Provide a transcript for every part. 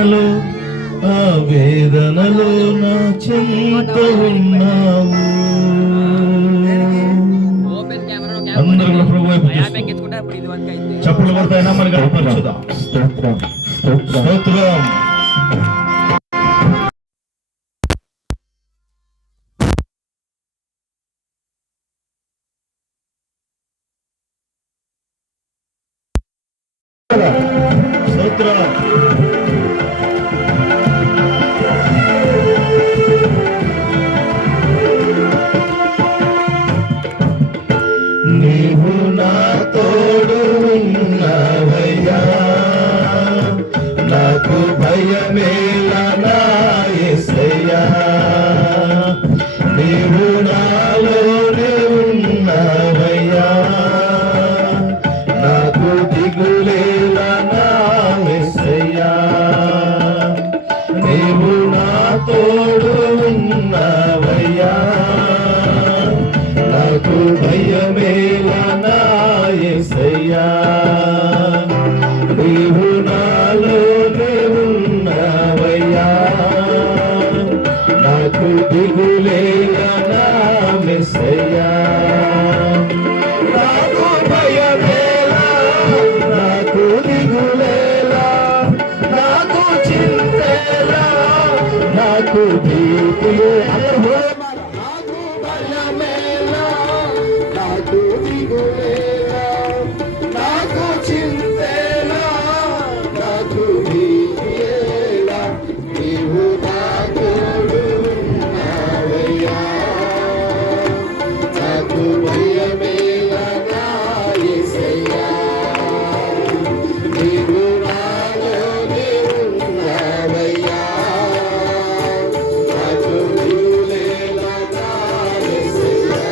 ఆ వేదనలో నా చెంత ఉన్నావు. అందరూ కూడా ప్రభు వైపు చప్పులు పడతాయినా మనకి కనపరచుదా. స్తోత్రం. నీవు నా తోడు ఉన్నవయ్యా, నాకు భయమేలా నా యేసయ్యా. నీవు నాలోనే ఉన్నవయ్యా, నాకు దిగులేలా నా యేసయ్యా. నీవు నా తోడు ఉన్నవయ్యా, నాకు భయమేలా నా యేసయ్యా. నీవు నాలోనే ఉన్నవయ్యా, నాకు దిగులేలా నా యేసయ్యా. నాకు భయమేలా, నాకు దిగులేలా, నాకు చింతేలా, నాకు భీతియే. నాకు చింతేలా, నాకు భీతియేలా, నీవు నా తోడు ఉన్నావయ్యా, నాకు భయమేలా నా యేసయ్యా. నీవు నాలోనే ఉన్నావయ్యా, నాకు దిగులేలా నా యేసయ్యా.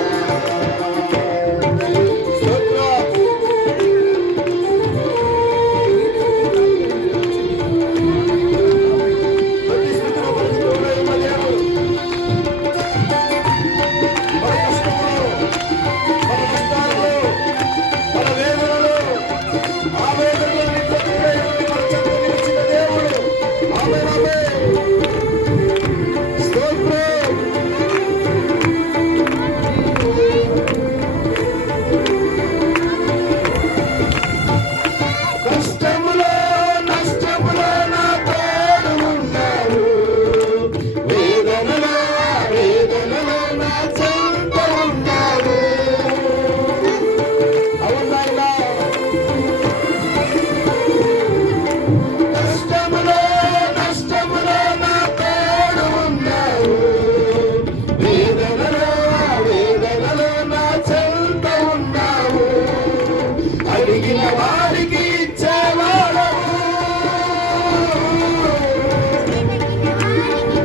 అడిగిన వారికి ఇచ్చేవాడవు,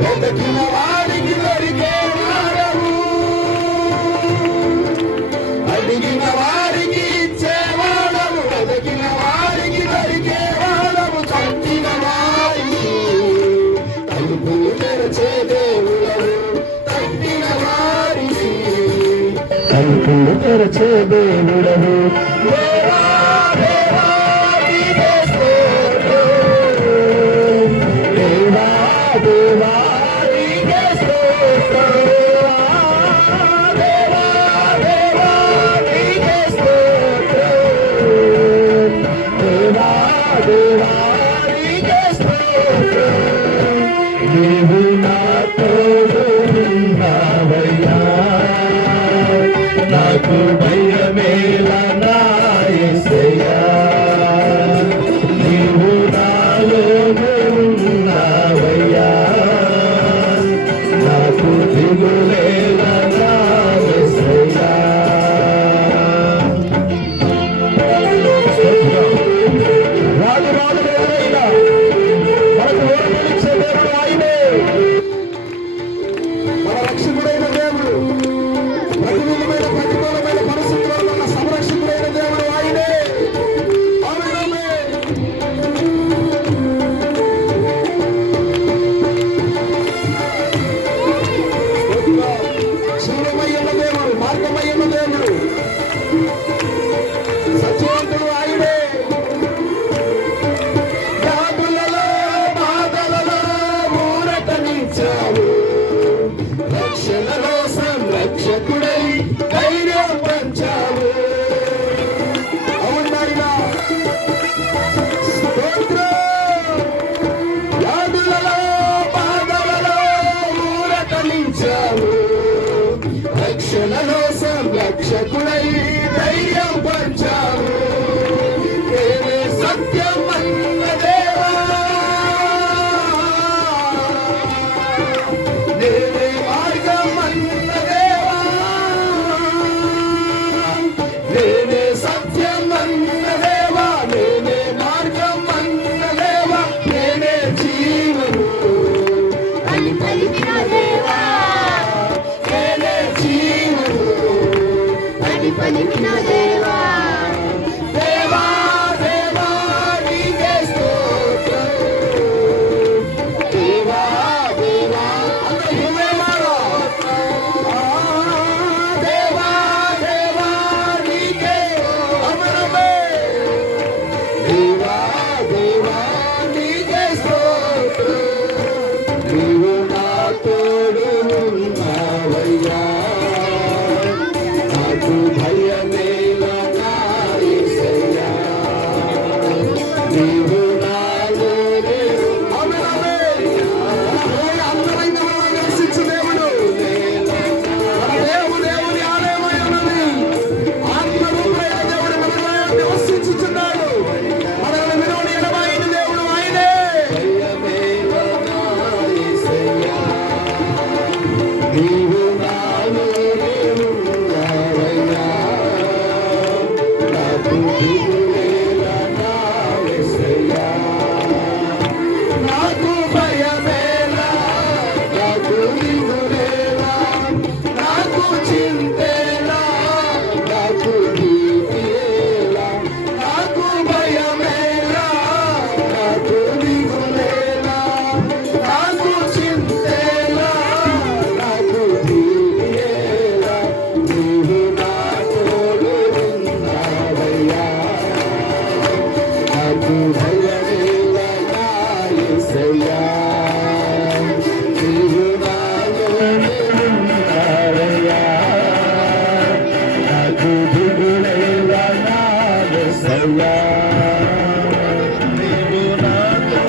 వెతికిన వారికి దొరికేవాడవు. అడిగిన వారికి ఇచ్చేవాడవు, వెతికిన వారికి దొరికేవాడవు. తట్టిన వారికి తలుపులు తెరచే దేవుడవు, తట్టిన వారికి తలుపులు తెరచే దేవుడవు. నీవు నా తోడు ఉన్నావయ్యా, నాకు భయమేలా నా యేసయ్యా. నీవు నాలోనే ఉన్నావయ్యా, నాకు దిగులేలా నా యేసయ్యా. రాజు రాజు దేవుడైనా మనకు ఓరమిచ్చే దేవుడు ఆయనే. రక్షకుడై ధైర్యం పంచావు. నేనే సత్యం అన్న దేవా, నేనే మార్గం అన్న దేవా, నేనే సత్యం అన్న దేవా, నేనే మార్గం అన్న దేవా, నేనే జీవము అని పలికిన దేవా, నేనే జీవము అని పలికిన దేవా, దేవా దేవా నీకే స్తోత్రం. దేవా దేవా అందరూ హృదయమారా. దేవా దేవా నీకే అమరమే. దేవా దేవా నీకే స్తోత్రం. నీవు నా తోడు ఉన్నావయ్యా, నాకు భయమేలా నా యేసయ్యా. నీవు నాలోనే అమరమే. అందమైన నివసించు దేవుడు. మన దేవుని ఆలయమై ఉన్నది. ఆత్మరూపుడైన దేవుడు మనలో నివసించుచున్నాడు. మనల్ని విలువని ఎడబాయిన దేవుడు ఆయనే. నీవు నాలోనే ఉన్నావయ్యా, నాకు దిగులేలా నా యేసయ్యా. నాకు భయమేలా, నాకు దిగులేలా, నాకు చింతేలా, నాకు భీతియేలా. నాకు భయమేలా, నాకు దిగులేలా, నాకు చింతేలా, నాకు భీతియేలా. నీవు నా తోడు ఉన్నావయ్యా, నాకు భయమేలా నా యేసయ్యా. నీవు నాలోనే ఉన్నావయ్యా, నాకు దిగులేలా నా యేసయ్యా. నీవు నాతో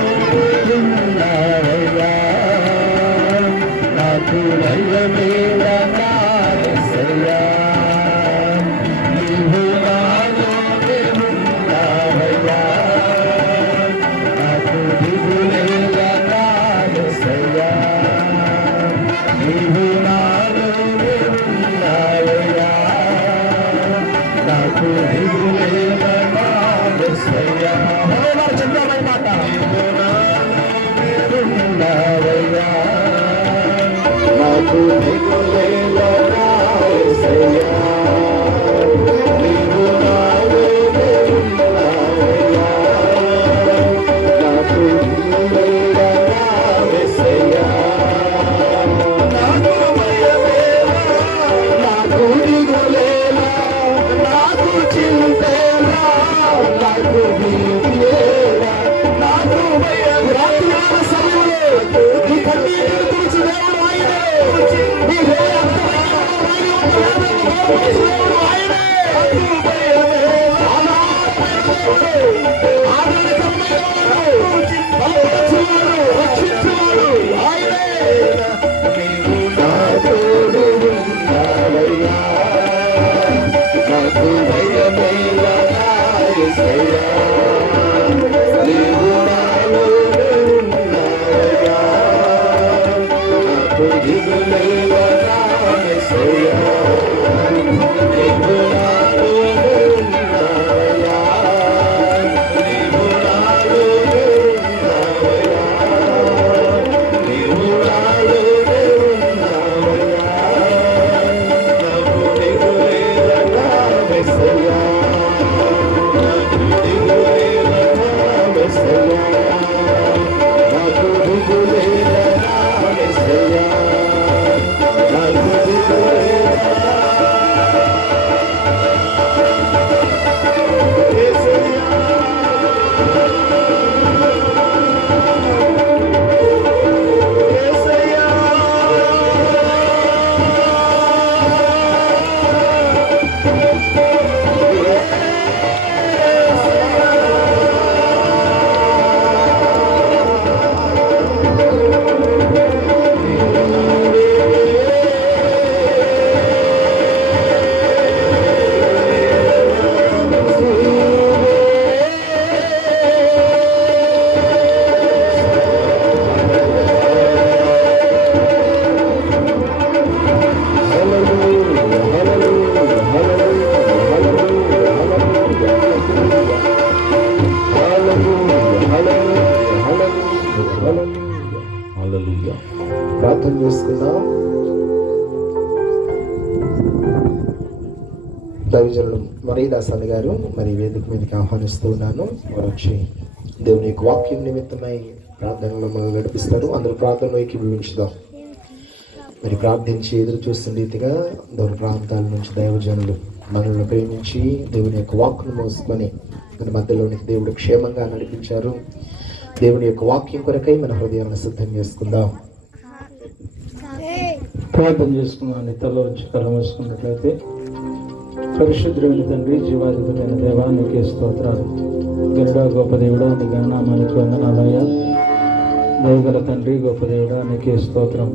ఉన్నావయ్యా, నాకు భయమేలా నా యేసయ్యా. నీవు నాలోనే ఉన్నావయ్యా, నాకు దిగులేలా నా యేసయ్యా. నీవు నాలోనే ఉన్నావయ్యా, నాకు దిగులేలా నా యేసయ్యా. మరోమారు చెప్తామని మాట. నీవు నాలోనే ఉన్నావయ్యా, నాకు దిగులేలా నా యేసయ్యా. నీవు నాలోనే ఉన్నావయ్యా, నాకు దిగులేలా నా యేసయ్యా. నాకు భయమేలా, నాకు దిగులేలా, నాకు చింతేలా, నాకు భీతియేలా. నాకు భయం రాత్రికాల సమయంలో నీ కన్నీటిని తుడిచి దేవుడు ఆయనే. నీ హృదయ అంతరంగంలో దేవుడు ఆయనే. నాకు భయమేలా, ఆదరణకరమైన వాడు, బలపరచువాడు, రక్షించువాడు ఆయనే. నీవు నా తోడు ఉన్నావయ్యా, నాకు భయమేలా నా యేసయ్యా. నీవు నాలోనే ఉన్నావయ్యా, నాకు దిగులేలా నా యేసయ్యా. నీవు నాలోనే ఉన్నావయ్యా, నీవు నాలోనే ఉన్నావయ్యా, నీవు నాలోనే ఉన్నావయ్యా, నాకు దిగులేలా నా యేసయ్యా. నాకు దిగులేలా నా యేసయ్యా, నాకు దిగులేలా నా యేసయ్యా, నాకు దిగులేలా హల్లెలూయా. ప్రార్థన చేసుకుందాం. దైవజనులు మరీదాసాని గారు మరి వేదిక మీదకి ఆహ్వానిస్తూ ఉన్నాను. వారు వచ్చి దేవుని యొక్క వాక్యం నిమిత్తమై ప్రార్థనలో మనం నడిపిస్తారు. అందరూ ప్రార్థనలో ఏకీభవించుదాం. మరి ప్రార్థించి ఎదురు చూస్తున్న రీతిగా దూర ప్రాంతాల నుంచి దైవజనులు మనల్ని ప్రేమించి దేవుని యొక్క వాక్కును మోసుకొని మన మధ్యలోనికి దేవుడు క్షేమంగా నడిపించారు. దేవుని యొక్క వాక్యం కొరకై మన హృదయాన్ని సిద్ధం చేసుకుందాం. ప్రార్థన చేసుకున్నాను. తల వచ్చి కళ్ళ మూసుకున్నట్లయితే, పరిశుద్ధుడైన తండ్రి, జీవాధిపతైన దేవా, నీకే స్తోత్రాలు. గరుడా గొప్ప దేవుడా, నీ గణనామానికి వందనాలయ్యా. దయగల తండ్రి, గొప్ప దేవుడా, నీకే స్తోత్రం.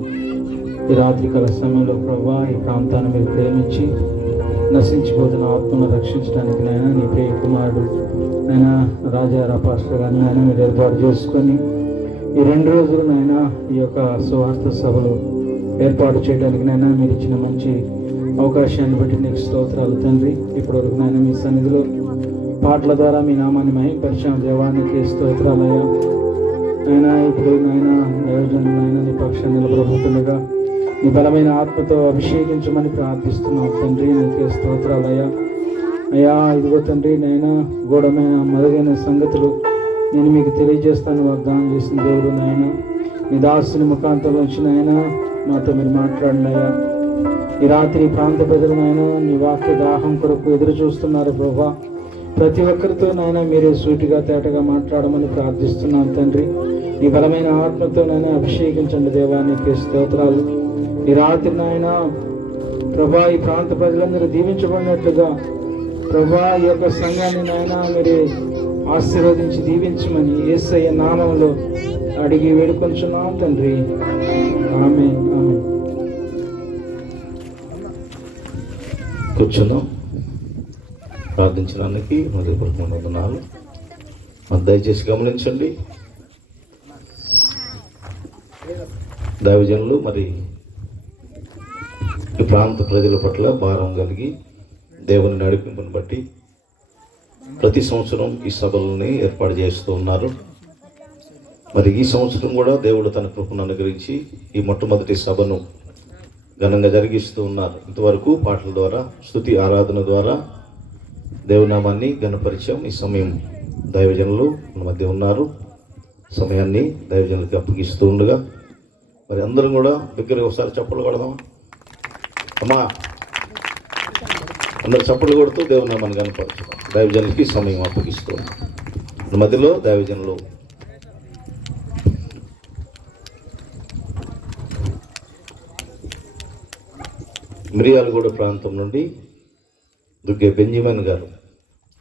ఈ రాత్రికాల సమయంలో ప్రభువా, ఈ ప్రాంతాన్ని మీరు ప్రేమించి నశించిపోతున్న ఆత్మను రక్షించడానికి నాయన నీ ప్రియ కుమారుడు నైనా రాజారా పాస్టర్ గారిని నాయన మీరు ఏర్పాటు చేసుకొని ఈ 2 రోజులు నాయన ఈ యొక్క సువార్త సభలు ఏర్పాటు చేయడానికి నైనా మీరు ఇచ్చిన మంచి అవకాశాన్ని బట్టి నీకు స్తోత్రాలు తండ్రి. ఇప్పటివరకు నాయన మీ సన్నిధిలో పాటల ద్వారా మీ నామాన్ని మహిమపరిచిన దేవానికి స్తోత్రాలయ్యా. అయినా ఇప్పుడు నాయన దైవజనులు నాయన నీ పక్షాన్ని నిలబడబోతుండగా నీ బలమైన ఆత్మతో అభిషేకించమని ప్రార్థిస్తున్నాం తండ్రి. నీకే స్తోత్రాలయ్యా. అయ్యా ఇదిగో తండ్రి, నైనా గూఢమైన మరుగైన సంగతులు నేను మీకు తెలియజేస్తాను వాగ్దానం చేసిన దేవుడు నాయన. నీ దాసుని ముఖాంతం వచ్చిన ఆయన మాతో మీరు మాట్లాడినయ్యా. ఈ రాత్రి ప్రాంత ప్రజలు నాయన నీ వాక్య దాహం కొరకు ఎదురు చూస్తున్నారు ప్రభా. ప్రతి ఒక్కరితో నాయన మీరే సూటిగా తేటగా మాట్లాడమని ప్రార్థిస్తున్నాను తండ్రి. నీ బలమైన ఆత్మతో నాయన అభిషేకించండి దేవానికి స్తోత్రాలు. ఈ రాత్రి నాయన ప్రభా ఈ ప్రాంత ప్రజలందరూ దీవించబడినట్లుగా ప్రభా ఈ యొక్క సంఘాన్ని నాయన మీరు ఆశీర్వదించి దీవించమని యేసయ్య నామములో అడిగి వేడుకొంచున్నాం తండ్రి. ఆమేన్, ఆమేన్. కూర్చుందాం. ప్రార్థించడానికి హృదయపూర్వకమైన వందనాలు. మరి దయచేసి గమనించండి, దైవజనులు మరి ఈ ప్రాంత ప్రజల పట్ల భారం కలిగి దేవుని నడిపింపుని బట్టి ప్రతి సంవత్సరం ఈ సభలని ఏర్పాటు చేస్తూ ఉన్నారు. మరి ఈ సంవత్సరం కూడా దేవుడు తన కృపను అనుగ్రహించి ఈ మొట్టమొదటి సభను ఘనంగా జరిగిస్తూ ఉన్నారు. ఇంతవరకు పాటల ద్వారా, స్తుతి ఆరాధన ద్వారా దేవునామాన్ని ఘనపరిచయం. ఈ సమయం దైవజనులు మన మధ్య ఉన్నారు. సమయాన్ని దైవజనులకి అప్పగిస్తూ ఉండగా మరి అందరం కూడా దగ్గర ఒకసారి చప్పట్లు కొడదాం అమ్మా. అందరు చప్పట్లు కొడుతూ దేవునామాన్ని ఘనపరచడం. దైవజనులకి సమయం అప్పగిస్తూ మన మధ్యలో దైవజనులు మిర్యాలగూడ ప్రాంతం నుండి దుర్గే బెంజమిన్ గారు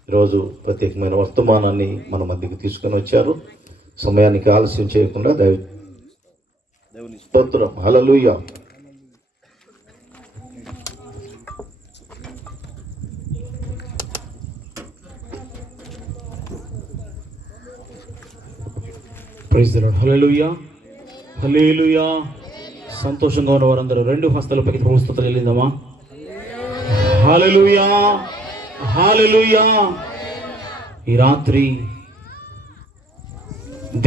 ఈరోజు ప్రత్యేకమైన వర్తమానాన్ని మన మధ్యకి తీసుకొని వచ్చారు. సమయానికి ఆలస్యం చేయకుండా దేవుని స్తోత్రం. Hallelujah. Praise the lord. Hallelujah, hallelujah. సంతోషంగా ఉన్న వారందరూ 2 హస్తాలపైకి ప్రభుత్వం వెళ్ళిందమ్మా. హల్లెలూయా, హల్లెలూయా. ఈ రాత్రి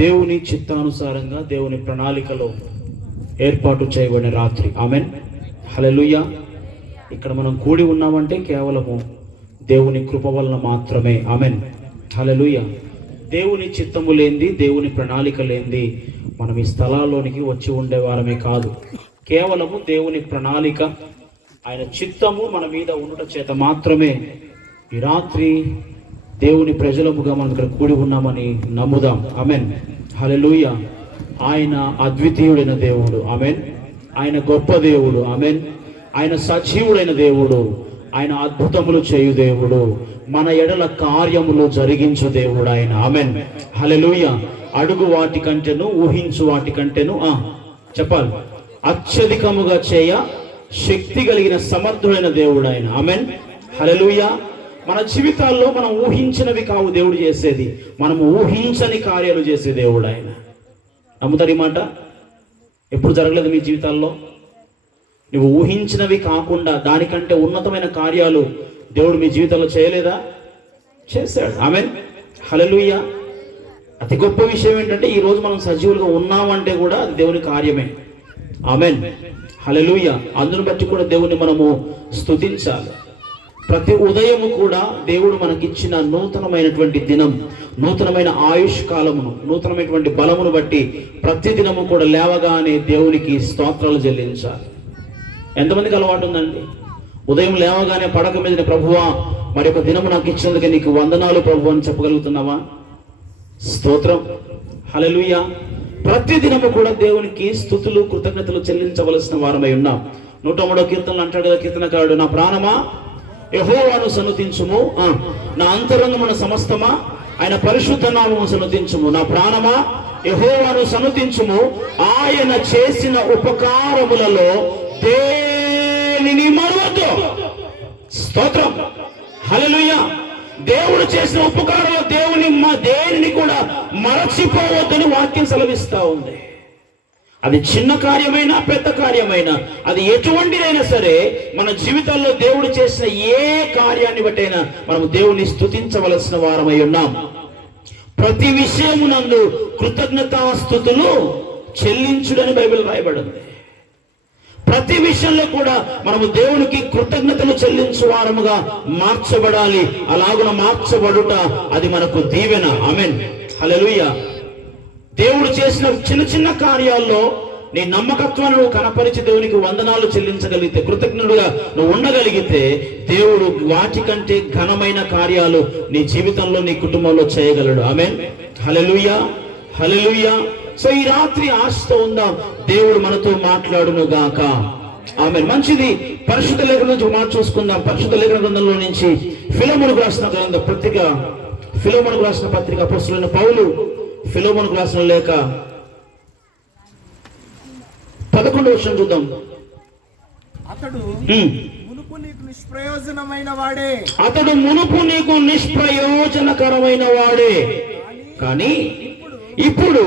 దేవుని చిత్తానుసారంగా దేవుని ప్రణాళికలో ఏర్పాటు చేయబడిన రాత్రి. ఆమెన్, హల్లెలూయా. ఇక్కడ మనం కూడి ఉన్నామంటే కేవలము దేవుని కృప వలన మాత్రమే. ఆమెన్, హల్లెలూయా. దేవుని చిత్తము లేనిది, దేవుని ప్రణాళిక లేనిది మనం ఈ స్థలాల్లోనికి వచ్చి ఉండేవారమే కాదు. కేవలము దేవుని ప్రణాళిక, ఆయన చిత్తము మన మీద ఉండట చేత మాత్రమే ఈ రాత్రి దేవుని ప్రజలముగా మనం ఇక్కడ కూడి ఉన్నామని నమ్ముదాం. ఆమెన్, హల్లెలూయా. ఆయన అద్వితీయుడైన దేవుడు. ఆమెన్. ఆయన గొప్ప దేవుడు. ఆమెన్. ఆయన సజీవుడైన దేవుడు. ఆయన అద్భుతములు చేయు దేవుడు. మన ఎడల కార్యములు జరిగించు దేవుడు ఆయన. ఆమెన్, హల్లెలూయా. అడుగు వాటి కంటేను, ఊహించు వాటి కంటేను చెప్పాలి అత్యధికముగా చేయ శక్తి కలిగిన సమర్థుడైన దేవుడు ఆయన. ఆమెన్, హల్లెలూయా. మన జీవితాల్లో మనం ఊహించినవి కావు దేవుడు చేసేది, మనము ఊహించని కార్యాలు చేసే దేవుడు ఆయన. నమ్ముతారు ఈ మాట? ఎప్పుడు జరగలేదు మీ జీవితాల్లో? నువ్వు ఊహించినవి కాకుండా దానికంటే ఉన్నతమైన కార్యాలు దేవుడు మీ జీవితంలో చేయలేదా? చేశాడు. ఆమెన్, హల్లెలూయా. అతి గొప్ప విషయం ఏంటంటే ఈరోజు మనం సజీవులుగా ఉన్నామంటే కూడా అది దేవుని కార్యమే. ఆమెన్, హల్లెలూయా. అందును బట్టి కూడా దేవుని మనము స్తుతించాలి. ప్రతి ఉదయము కూడా దేవుడు మనకిచ్చిన నూతనమైనటువంటి దినం, నూతనమైన ఆయుష్ కాలమును, నూతనమైనటువంటి బలమును బట్టి ప్రతి దినము కూడా లేవగానే దేవునికి స్తోత్రాలు చెల్లించాలి. ఎంతమందికి అలవాటు ఉందండి? ఉదయం లేవగానే పడక మీద ప్రభువా మరి ఒక దినము నాకు ఇచ్చినందుకే నీకు వందనాలు ప్రభు అని చెప్పగలుగుతున్నావా? స్తోత్రం, హల్లెలూయా. ప్రతి దినము కూడా దేవునికి స్తుతులు కృతజ్ఞతలు చెల్లించవలసిన వారమై ఉన్నాం. 103వ కీర్తనలు అంటాడు కదా కీర్తనకారుడు, నా ప్రాణమా యెహోవాను సన్నుతించుము, నా అంతరంగమున సమస్తమా ఆయన పరిశుద్ధ నామము సన్నుతించుము. నా ప్రాణమా యెహోవాను సన్నుతించుము, ఆయన చేసిన ఉపకారములలో దేనిని మరువద్దు. స్తోత్రం, హల్లెలూయా. దేవుడు చేసిన ఉపకారంలో దేనిని కూడా మరచిపోవద్దని వాక్యం సెలవిస్తా ఉంది. అది చిన్న కార్యమైనా పెద్ద కార్యమైనా, అది ఎటువంటిదైనా సరే మన జీవితంలో దేవుడు చేసిన ఏ కార్యాన్ని బట్టైనా మనం దేవుని స్తుతించవలసిన వారమై ఉన్నాం. ప్రతి విషయమునందు కృతజ్ఞతాస్తుతులు చెల్లించుడని బైబిల్ రాయబడింది. ప్రతి విషయంలో కూడా మనము దేవునికి కృతజ్ఞతలు చెల్లించు వారముగా మార్చబడాలి. అలాగున మార్చబడుట అది మనకు దీవెన. ఆమేన్, హల్లెలూయా. దేవుడు చేసిన చిన్న చిన్న కార్యాల్లో నీ నమ్మకత్వాన్ని నువ్వు కనపరిచి దేవునికి వందనాలు చెల్లించగలిగితే, కృతజ్ఞుడుగా నువ్వు ఉండగలిగితే, దేవుడు వాటికంటే ఘనమైన కార్యాలు నీ జీవితంలో నీ కుటుంబంలో చేయగలడు. ఆమేన్, హల్లెలూయా, హల్లెలూయా. సో ఈ రాత్రి ఆశతో ఉందాం, దేవుడు మనతో మాట్లాడును గాక. ఆమేన్. మంచిది. పరిశుద్ధ లేఖనం నుంచి మాట చూసుకుందాం. పరిశుద్ధ లేఖన గ్రంథంలో నుంచి ఫిలెమోనుకు రాసిన పత్రిక, ఫిలెమోనుకు రాసిన పత్రిక అపొస్తలుడైన పౌలు ఫిలెమోనుకు రాసిన లేఖ 11వ వచనం చూద్దాం. అతడు మునుపు నీకు నిష్ప్రయోజనమైన వాడే, కానీ ఇప్పుడు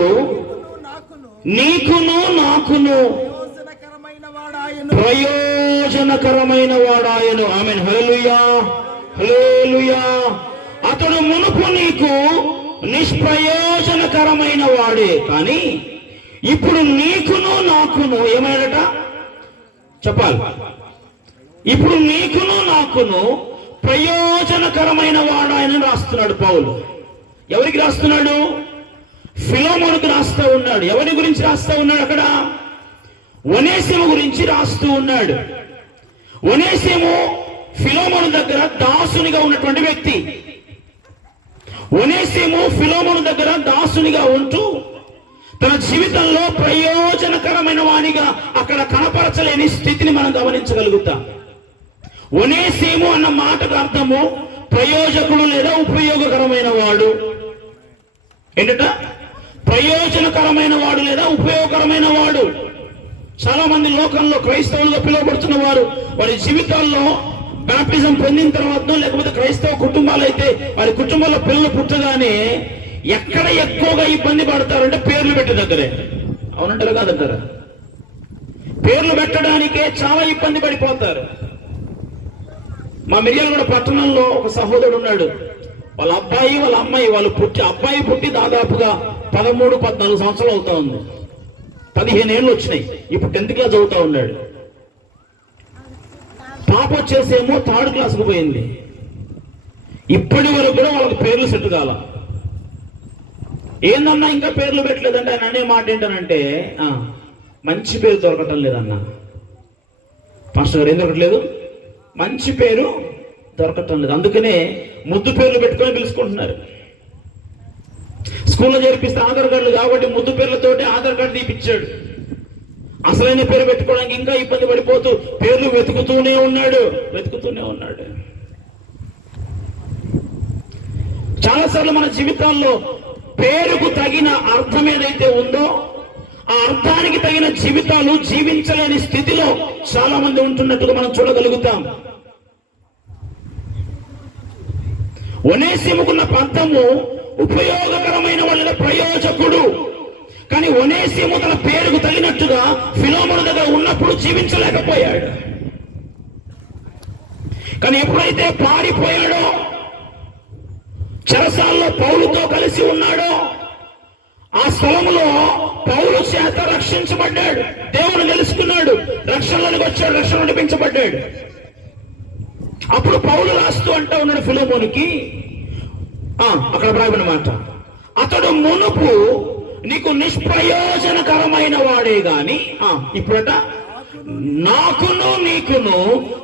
నీకును నాకును ప్రయోజనకరమైన వాడాయను. ఆమేన్, హల్లెలూయా, హల్లెలూయా. అతడు మునుపు నీకు నిష్ప్రయోజనకరమైన వాడే, కానీ ఇప్పుడు నీకును నాకును ఏమైనట చెప్పాలి. ఇప్పుడు నీకును నాకును ప్రయోజనకరమైన వాడాయని రాస్తున్నాడు పౌలు. ఎవరికి రాస్తున్నాడు? ఫిలెమోనుకు రాస్తూ ఉన్నాడు. ఎవరి గురించి రాస్తూ ఉన్నాడు? అక్కడ ఒనేసిము గురించి రాస్తూ ఉన్నాడు. ఒనేసిము ఫిలెమోను దగ్గర దాసునిగా ఉన్నటువంటి వ్యక్తి. ఒనేసిము ఫిలెమోను దగ్గర దాసునిగా ఉంటూ తన జీవితంలో ప్రయోజనకరమైన వానిగా అక్కడ కనపరచలేని స్థితిని మనం గమనించగలుగుతాం. ఒనేసిము అన్న మాటకు అర్థము ప్రయోజకుడు లేదా ఉపయోగకరమైన వాడు. ఏంటట? ప్రయోజనకరమైన వాడు లేదా ఉపయోగకరమైన వాడు. చాలా మంది లోకంలో క్రైస్తవులుగా పిలువబడుతున్న వారు వారి జీవితాల్లో బాప్టిజం పొందిన తర్వాత, లేకపోతే క్రైస్తవ కుటుంబాలు అయితే వారి కుటుంబంలో పిల్లలు పుట్టగానే ఎక్కడ ఎక్కువగా ఇబ్బంది పడతారంటే పేర్లు పెట్టే దగ్గరే. అవునంటారా కాదంటారా? పేర్లు పెట్టడానికే చాలా ఇబ్బంది పడిపోతారు. మా మిర్యాలగూడ పట్టణంలో ఒక సహోదరుడు ఉన్నాడు. వాళ్ళ అబ్బాయి వాళ్ళ అమ్మాయి అబ్బాయి పుట్టి దాదాపుగా 13-14 సంవత్సరాలు అవుతా ఉంది. 15 ఏళ్ళు వచ్చినాయి. ఇప్పుడు 10th క్లాస్ చదువుతా ఉన్నాడు. పాప వచ్చేసేమో 3rd క్లాస్కు పోయింది. ఇప్పటి వరకు కూడా వాళ్ళకి పేర్లు సెట్ కాల. ఏందన్నా ఇంకా పేర్లు పెట్టలేదంటే ఆయన అనే మాట ఏంటనంటే, మంచి పేరు దొరకటం లేదన్నా. మాస్టర్ గారు ఏం దొరకట్లేదు? మంచి పేరు దొరకటం లేదు. అందుకనే ముద్దు పేర్లు పెట్టుకొని పిలుచుకుంటున్నారు. స్కూల్లో చేర్పిస్తే ఆధార్ కార్డులు కాబట్టి ముద్దు పేర్లతోటి ఆధార్ కార్డు తీపిచ్చాడు. అసలైన పేరు పెట్టుకోవడానికి ఇంకా ఇబ్బంది పడిపోతూ పేర్లు వెతుకుతూనే ఉన్నాడు. చాలాసార్లు మన జీవితాల్లో పేరుకు తగిన అర్థం ఏదైతే ఉందో ఆ అర్థానికి తగిన జీవితాలు జీవించలేని స్థితిలో చాలా మంది ఉంటున్నట్టుగా మనం చూడగలుగుతాం. ఒనేసిముకున్న పంతము ఉపయోగకరమైన వాళ్ళ ప్రయోజకుడు. కానీ ఒనేసిము తన పేరుకు తగినట్టుగా ఫిలెమోను దగ్గర ఉన్నప్పుడు జీవించలేకపోయాడు. కానీ ఎప్పుడైతే పారిపోయాడో, చెరసాల్లో పౌలుతో కలిసి ఉన్నాడో, ఆ స్థలములో పౌలు చేత రక్షించబడ్డాడు. దేవుని తెలుసుకున్నాడు, రక్షణలోనికి వచ్చాడు, రక్షణ నడిపించబడ్డాడు. అప్పుడు పౌలు రాస్తూ అంటూ ఉన్నాడు ఫిలెమోనుకి, అక్కడ రాయబడిన మాట, అతడు మునుపు నీకు నిష్ప్రయోజనకరమైన వాడే గాని ఇప్పుడట నాకును నీకును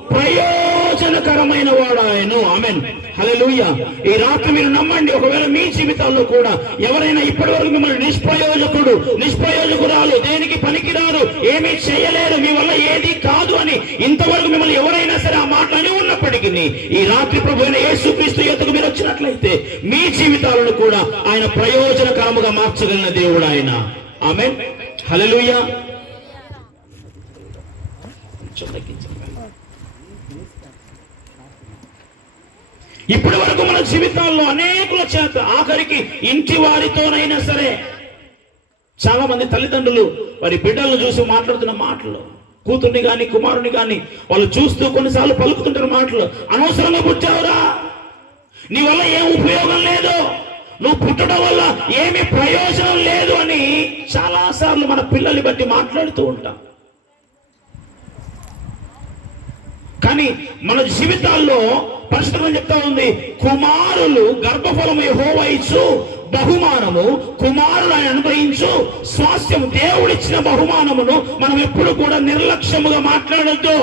ప్రయోజనకరమైన వాడాయను. ఆమెన్, హల్లెలూయా. ఈ రాత్రి మీరు నమ్మండి, ఒకవేళ మీ జీవితాల్లో కూడా ఎవరైనా ఇప్పటి వరకు మిమ్మల్ని నిష్ప్రయోజకురాలు, దేనికి పనికిరారు, ఏమీ చేయలేరు, మీ వల్ల ఏది కాదు అని ఇంతవరకు మిమ్మల్ని ఎవరైనా సరే ఆ మాటలని ఉన్నప్పటికీ ఈ రాత్రి ప్రభు అయిన యేసుక్రీస్తు యొద్దకు మీరు వచ్చినట్లయితే మీ జీవితాలను కూడా ఆయన ప్రయోజనకరముగా మార్చగలిగిన దేవుడు ఆయన. ఆమెన్, హల్లెలూయా. ఇప్పటి వరకు మన జీవితాల్లో అనేకుల చేత, ఆఖరికి ఇంటి వారితోనైనా సరే, చాలా మంది తల్లిదండ్రులు వారి బిడ్డలను చూసి మాట్లాడుతున్న మాటలు, కూతుర్ని గాని కుమారుని గాని వాళ్ళు చూస్తూ కొన్నిసార్లు పలుకుతుంటారు మాటలు, అనవసరంగా పుట్టావురా, నీ వల్ల ఏం ఉపయోగం లేదు, నువ్వు పుట్టడం వల్ల ఏమి ప్రయోజనం లేదు అని చాలా సార్లు మన పిల్లల్ని బట్టి మాట్లాడుతూ ఉంటాం. కానీ మన జీవితాల్లో పరిశుద్ధం చెప్తా ఉంది, కుమారులు గర్భఫలము యెహోవా ఇచ్చు బహుమానము, కుమారులు ఆయన అనుగ్రహించు స్వాస్థ్యం. దేవుడిచ్చిన బహుమానమును మనం ఎప్పుడు కూడా నిర్లక్ష్యముగా మాట్లాడొద్దు.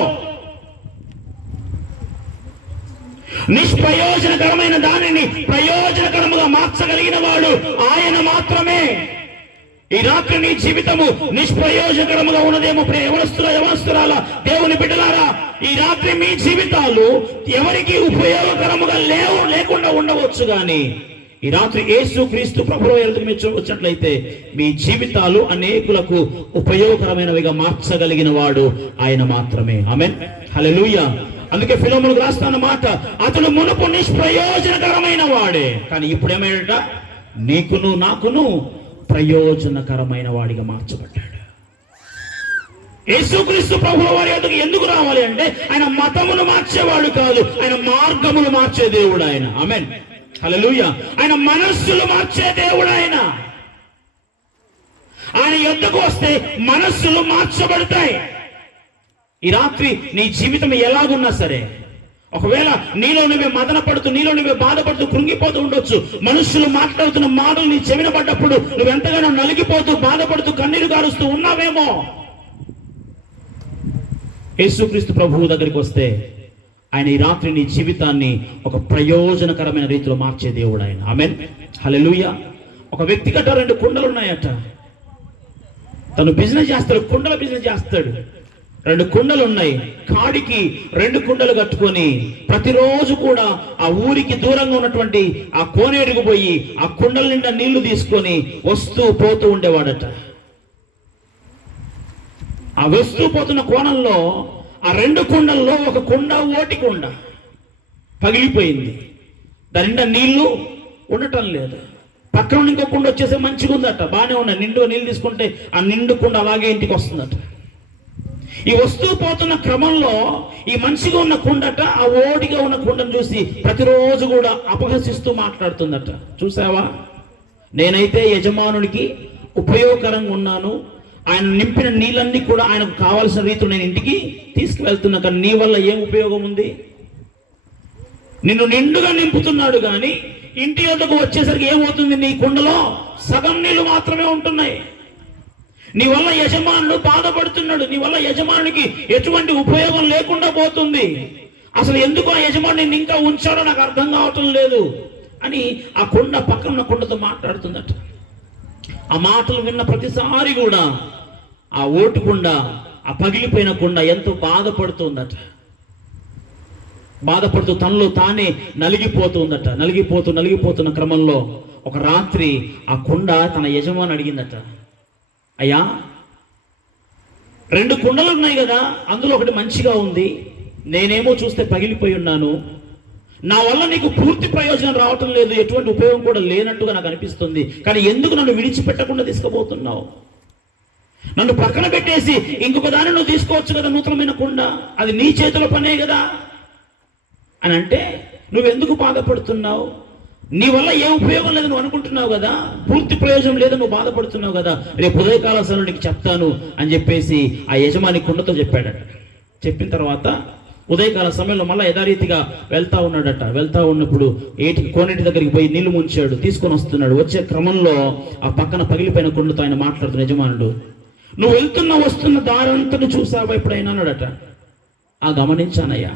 నిష్ప్రయోజనకరమైన దానిని ప్రయోజనకరముగా మార్చగలిగిన వాడు ఆయన మాత్రమే. ఈ రాత్రి నీ జీవితము నిష్ప్రయోజనకరముగా ఉన్నదేమో యవనస్తురాల దేవుని బిడ్డలారా, ఈ రాత్రి మీ జీవితాలు ఎవరికి ఉపయోగకరముగా లేకుండా ఉండవచ్చు, కానీ ఈ రాత్రి యేసుక్రీస్తు ప్రభువు ఎదుగు వచ్చినట్లయితే మీ జీవితాలు అనేకులకు ఉపయోగకరమైనవిగా మార్చగలిగిన వాడు ఆయన మాత్రమే. ఆమేన్, హల్లెలూయా. అందుకే ఫిలెమోనుకు రాస్తానమాట, అతడు మునుపు నిష్ప్రయోజనకరమైన వాడే, కానీ ఇప్పుడు ఏమైనట, నీకును నాకును ప్రయోజనకరమైన వాడిగా మార్చబడ్డాడు. యేసుక్రీస్తు ప్రభువు వారి యొద్దకు ఎందుకు రావాలి అంటే ఆయన మతమును మార్చేవాడు కాదు, ఆయన మార్గములు మార్చే దేవుడు ఆయన. ఆమేన్, హల్లెలూయా. ఆయన మనస్సులు మార్చే దేవుడు ఆయన. ఆయన యొద్దకు వస్తే మనస్సులు మార్చబడతాయి. ఈ రాత్రి నీ జీవితం ఎలాగున్నా సరే, ఒకవేళ నీలో నువ్వే మదన పడుతూ, నీలో నువ్వే బాధపడుతూ, కృంగిపోతూ ఉండొచ్చు. మనుషులు మాట్లాడుతున్న మాటలు నీ చెవిన పడ్డప్పుడు నువ్వు ఎంతగానో నలిగిపోతూ, బాధపడుతూ, కన్నీరు గారుస్తూ ఉన్నావేమో. యేసుక్రీస్తు ప్రభువు దగ్గరికి వస్తే ఆయన ఈ రాత్రి నీ జీవితాన్ని ఒక ప్రయోజనకరమైన రీతిలో మార్చే దేవుడు ఆయన. ఆమేన్, హల్లెలూయా. ఒక వ్యక్తిగత 2 కుండలు ఉన్నాయట. తను బిజినెస్ చేస్తాడు, కుండల బిజినెస్ చేస్తాడు. 2 కుండలు ఉన్నాయి. కాడికి 2 కుండలు కట్టుకొని ప్రతిరోజు కూడా ఆ ఊరికి దూరంగా ఉన్నటువంటి ఆ కోనేరుకు పోయి ఆ కుండల నిండా నీళ్లు తీసుకొని వస్తూ పోతూ ఉండేవాడట. ఆ వస్తూ పోతున్న కోణంలో ఆ 2 కుండల్లో ఒక కుండ ఓటి కుండ పగిలిపోయింది. దాని నిండా నీళ్లు ఉండటం లేదు. పక్కన ఇంకో కుండ వచ్చేసే మంచిగా ఉందట, బాగానే ఉన్నాయి, నిండుగా నీళ్ళు తీసుకుంటే ఆ నిండు కుండ అలాగే ఇంటికి వస్తుందట. ఈ వస్తూ పోతున్న క్రమంలో ఈ మంచిగా ఉన్న కుండట ఆ ఓడిగా ఉన్న కుండను చూసి ప్రతిరోజు కూడా అపహసిస్తూ మాట్లాడుతుందట. చూసావా, నేనైతే యజమానునికి ఉపయోగకరంగా ఉన్నాను, ఆయన నింపిన నీళ్ళన్నీ కూడా ఆయనకు కావాల్సిన రీతిలో నేను ఇంటికి తీసుకువెళ్తున్నా, కానీ నీ వల్ల ఏం ఉపయోగం ఉంది? నిన్ను నిండుగా నింపుతున్నాడు, కానీ ఇంటి వద్దకు వచ్చేసరికి ఏమవుతుంది? నీ కుండలో సగం నీళ్లు మాత్రమే ఉంటున్నాయి. నీ వల్ల యజమానుడు బాధపడుతున్నాడు, నీ వల్ల యజమానికి ఎటువంటి ఉపయోగం లేకుండా పోతుంది. అసలు ఎందుకు ఆ యజమాని నిన్ను ఇంకా ఉంచాడో నాకు అర్థం కావటం లేదు అని ఆ కుండ పక్కన ఉన్న కుండతో మాట్లాడుతుందట. ఆ మాటలు విన్న ప్రతిసారి కూడా ఆ ఓటు కుండ, ఆ పగిలిపోయిన కుండ ఎంతో బాధపడుతుందట. బాధపడుతూ తనలో తానే నలిగిపోతుందట. నలిగిపోతున్న క్రమంలో ఒక రాత్రి ఆ కుండ తన యజమాని అడిగిందట, అయ్యా 2 కుండలు ఉన్నాయి కదా, అందులో ఒకటి మంచిగా ఉంది, నేనేమో చూస్తే పగిలిపోయి ఉన్నాను, నా వల్ల నీకు పూర్తి ప్రయోజనం రావటం లేదు, ఎటువంటి ఉపయోగం కూడా లేనట్టుగా నాకు అనిపిస్తుంది, కానీ ఎందుకు నన్ను విడిచిపెట్టకుండా తీసుకుపోతున్నావు? నన్ను పక్కన పెట్టేసి ఇంకొక దాన్ని నువ్వు తీసుకోవచ్చు కదా, నూతనమైన కుండ, అది నీ చేతిలో పనే కదా అని అంటే, నువ్వెందుకు బాధపడుతున్నావు? నీ వల్ల ఏ ఉపయోగం లేదు నువ్వు అనుకుంటున్నావు కదా, పూర్తి ప్రయోజనం లేదని నువ్వు బాధపడుతున్నావు కదా, రేపు ఉదయకాల సమయంలో నీకు చెప్తాను అని చెప్పేసి ఆ యజమాని కుండతో చెప్పాడట. చెప్పిన తర్వాత ఉదయకాల సమయంలో మళ్ళీ యథారీతిగా వెళ్తా ఉన్నాడట. వెళ్తా ఉన్నప్పుడు కోనేటి దగ్గరికి పోయి నీళ్లు ముంచాడు, తీసుకొని వస్తున్నాడు. వచ్చే క్రమంలో ఆ పక్కన పగిలిపోయిన కుండతో ఆయన మాట్లాడుతున్న యజమానుడు, నువ్వు వస్తున్న దారంతను చూసావా ఎప్పుడైనా అన్నాడట. గమనించానయ్యా.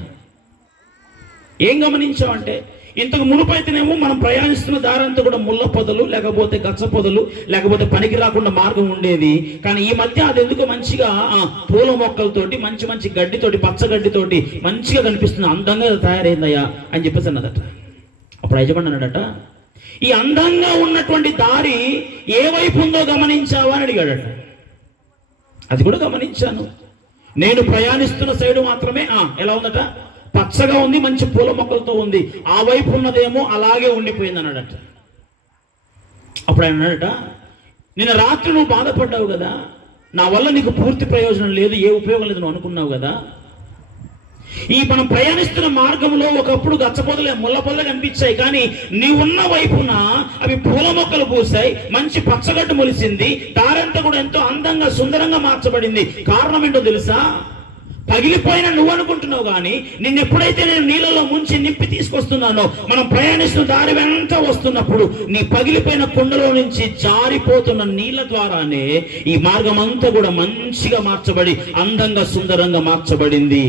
ఏం గమనించావంటే, ఇంతకు మునుపైతేనేమో మనం ప్రయాణిస్తున్న దారంతా కూడా ముళ్ళ పొదలు, లేకపోతే గచ్చ పొదలు, లేకపోతే పనికి రాకుండా మార్గం ఉండేది. కానీ ఈ మధ్య అది ఎందుకో మంచిగా పూల మొక్కలతోటి, మంచి మంచి గడ్డితోటి, పచ్చగడ్డితోటి మంచిగా కనిపిస్తుంది, అందంగా తయారైందయ్యా అని చెప్పేసి అన్నదట. అప్పుడు యజమాని అన్నాడట, ఈ అందంగా ఉన్నటువంటి దారి ఏ వైపు ఉందో గమనించావా అని అడిగాడట. అది కూడా గమనించాను, నేను ప్రయాణిస్తున్న సైడు మాత్రమే ఎలా ఉందట, పచ్చగా ఉంది, మంచి పూల మొక్కలతో ఉంది, ఆ వైపు ఉన్నదేమో అలాగే ఉండిపోయింది అన్నాడట. అప్పుడు ఆయన అన్నాడట, నిన్న రాత్రి నువ్వు బాధపడ్డావు కదా, నా వల్ల నీకు పూర్తి ప్రయోజనం లేదు, ఏ ఉపయోగం లేదు నువ్వు అనుకున్నావు కదా. ఈ మనం ప్రయాణిస్తున్న మార్గంలో ఒకప్పుడు గచ్చపొదలే, ముళ్ళ పొదలు కనిపించాయి, కానీ నీ ఉన్న వైపున అవి పూల మొక్కలు పూసాయి, మంచి పచ్చగడ్డు మొలిసింది, దారంతా కూడా ఎంతో అందంగా సుందరంగా మార్చబడింది. కారణం ఏంటో తెలుసా? పగిలిపోయిన నువ్వు అనుకుంటున్నావు, కానీ నిన్నెప్పుడైతే నేను నీళ్ళలో ముంచి నింపి తీసుకొస్తున్నానో, మనం ప్రయాణిస్తున్న దారి వెంట వస్తున్నప్పుడు నీ పగిలిపోయిన కుండలో నుంచి జారిపోతున్న నీళ్ళ ద్వారానే ఈ మార్గం అంతా కూడా మంచిగా మార్చబడి అందంగా సుందరంగా మార్చబడింది.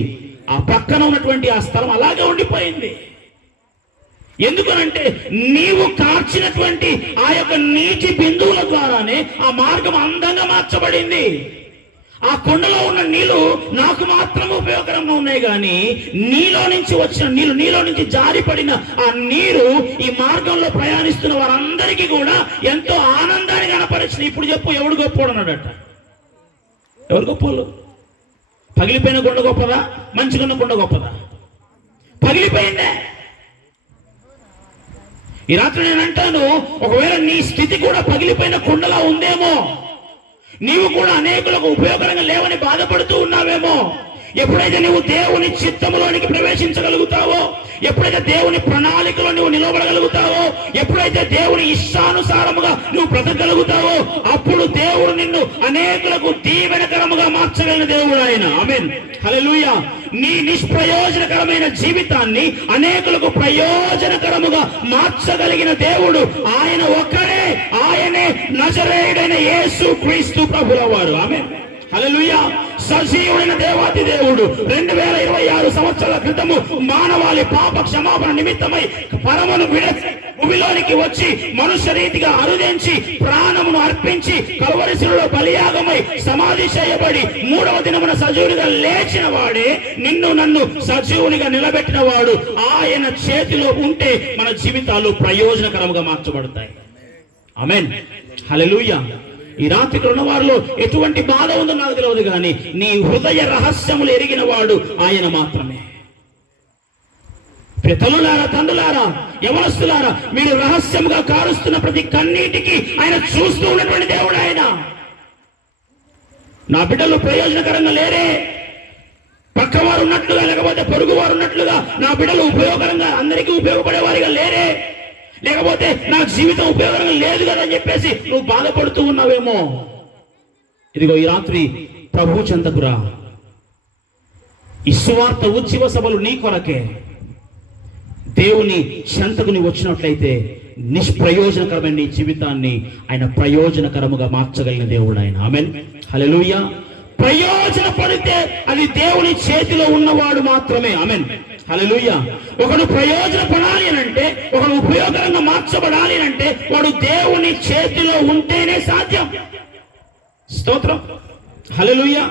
ఆ పక్కన ఉన్నటువంటి ఆ స్థలం అలాగే ఉండిపోయింది. ఎందుకనంటే నీవు కార్చినటువంటి ఆ యొక్క నీటి బిందువుల ద్వారానే ఆ మార్గం అందంగా మార్చబడింది. ఆ కొండలో ఉన్న నీళ్లు నాకు మాత్రం ఉపయోగకరంగా ఉన్నాయి, కానీ నీలో నుంచి వచ్చిన నీళ్లు, నీలో నుంచి జారిపడిన ఆ నీరు ఈ మార్గంలో ప్రయాణిస్తున్న వారందరికీ కూడా ఎంతో ఆనందాన్ని కనపరిచింది. ఇప్పుడు చెప్పు, ఎవడు గొప్పోడు అన్నాడట. ఎవరు గొప్పోళ్ళు? పగిలిపోయిన కొండ గొప్పదా, మంచిగున్న కొండ గొప్పదా? పగిలిపోయిందే. ఈ రాత్రి నేను అంటాను, ఒకవేళ నీ స్థితి కూడా పగిలిపోయిన కొండలా ఉందేమో, నీవు కూడా అనేకులకు ఉపయోగకరంగా లేవని బాధపడుతూ ఉన్నావేమో. ఎప్పుడైతే నువ్వు దేవుని చిత్తములోనికి ప్రవేశించగలుగుతావో, ఎప్పుడైతే దేవుని ప్రణాళికలో నువ్వు నిలబడగలుగుతావో, ఎప్పుడైతే దేవుని ఇష్టానుసారముగా నువ్వు బ్రతకగలుగుతావో, అప్పుడు దేవుడు నిన్ను అనేకులకు దీవెనకరముగా మార్చగలిగిన దేవుడు ఆయన. ఆమేన్, హల్లెలూయా. నీ నిష్ప్రయోజనకరమైన జీవితాన్ని అనేకులకు ప్రయోజనకరముగా మార్చగలిగిన దేవుడు ఆయన ఒక్కడే. ఆయనే నజరేయుడైన యేసు క్రీస్తు ప్రభుల వారు. ఆమేన్, హల్లెలూయా. సజీవుడైన దేవాది దేవుడు 2026 సంవత్సరాల క్రితము మానవాళి పాప క్షమాపణ నిమిత్తమై పరమను విడచి భూమిలోనికి వచ్చి మనుష్య రీతిగా అరుదించి ప్రాణమును అర్పించి కల్వరి శిలువలో బలియాగమై సమాధి చేయబడి 3వ దినమున సజీవునిగా లేచిన వాడే నిన్ను నన్ను సజీవునిగా నిలబెట్టిన వాడు. ఆయన చేతిలో ఉంటే మన జీవితాలు ప్రయోజనకరంగా మార్చబడతాయి. ఆమేన్, హల్లెలూయా. ఈ రాత్రికి ఉన్న వారిలో ఎటువంటి బాధ ఉందో నాకు తెలియదు, కానీ నీ హృదయ రహస్యములు ఎరిగిన వాడు ఆయన మాత్రమే. పితరులారా, తండ్రులారా, యవనస్తులారా, మీరు రహస్యముగా కారుస్తున్న ప్రతి కన్నీటికి ఆయన చూస్తూ ఉన్నటువంటి దేవుడు ఆయన. నా బిడ్డలు ప్రయోజనకరంగా లేరే, పక్కవారు ఉన్నట్లుగా, లేకపోతే పొరుగు వారు ఉన్నట్లుగా నా బిడ్డలు ఉపయోగకరంగా అందరికీ ఉపయోగపడేవారిగా లేరే, లేకపోతే నా జీవితం ఉపయోగంగా లేదు కదా అని చెప్పేసి నువ్వు బాధపడుతూ ఉన్నావేమో. ఇదిగో ఈ రాత్రి ప్రభు చెంతకురా. ఈ సువార్త ఉత్సవ సభలు నీ కొరకే. దేవుని చెంతకు నీవు వచ్చినట్లయితే నిష్ప్రయోజనకరమైన నీ జీవితాన్ని ఆయన ప్రయోజనకరముగా మార్చగలిగిన దేవుడు ఆయన. ఆమేన్, హల్లెలూయా. ప్రయోజనపడితే అది దేవుని చేతిలో ఉన్నవాడు మాత్రమే. ఆమేన్, హల్లెలూయా. ఒకడు ప్రయోజనపడాలి అంటే, ఒకడు ఉపయోగకరంగా మార్చబడాలి అంటే వాడు దేవుని చేతిలో ఉంటేనే సాధ్యం. స్తోత్రం, హల్లెలూయా.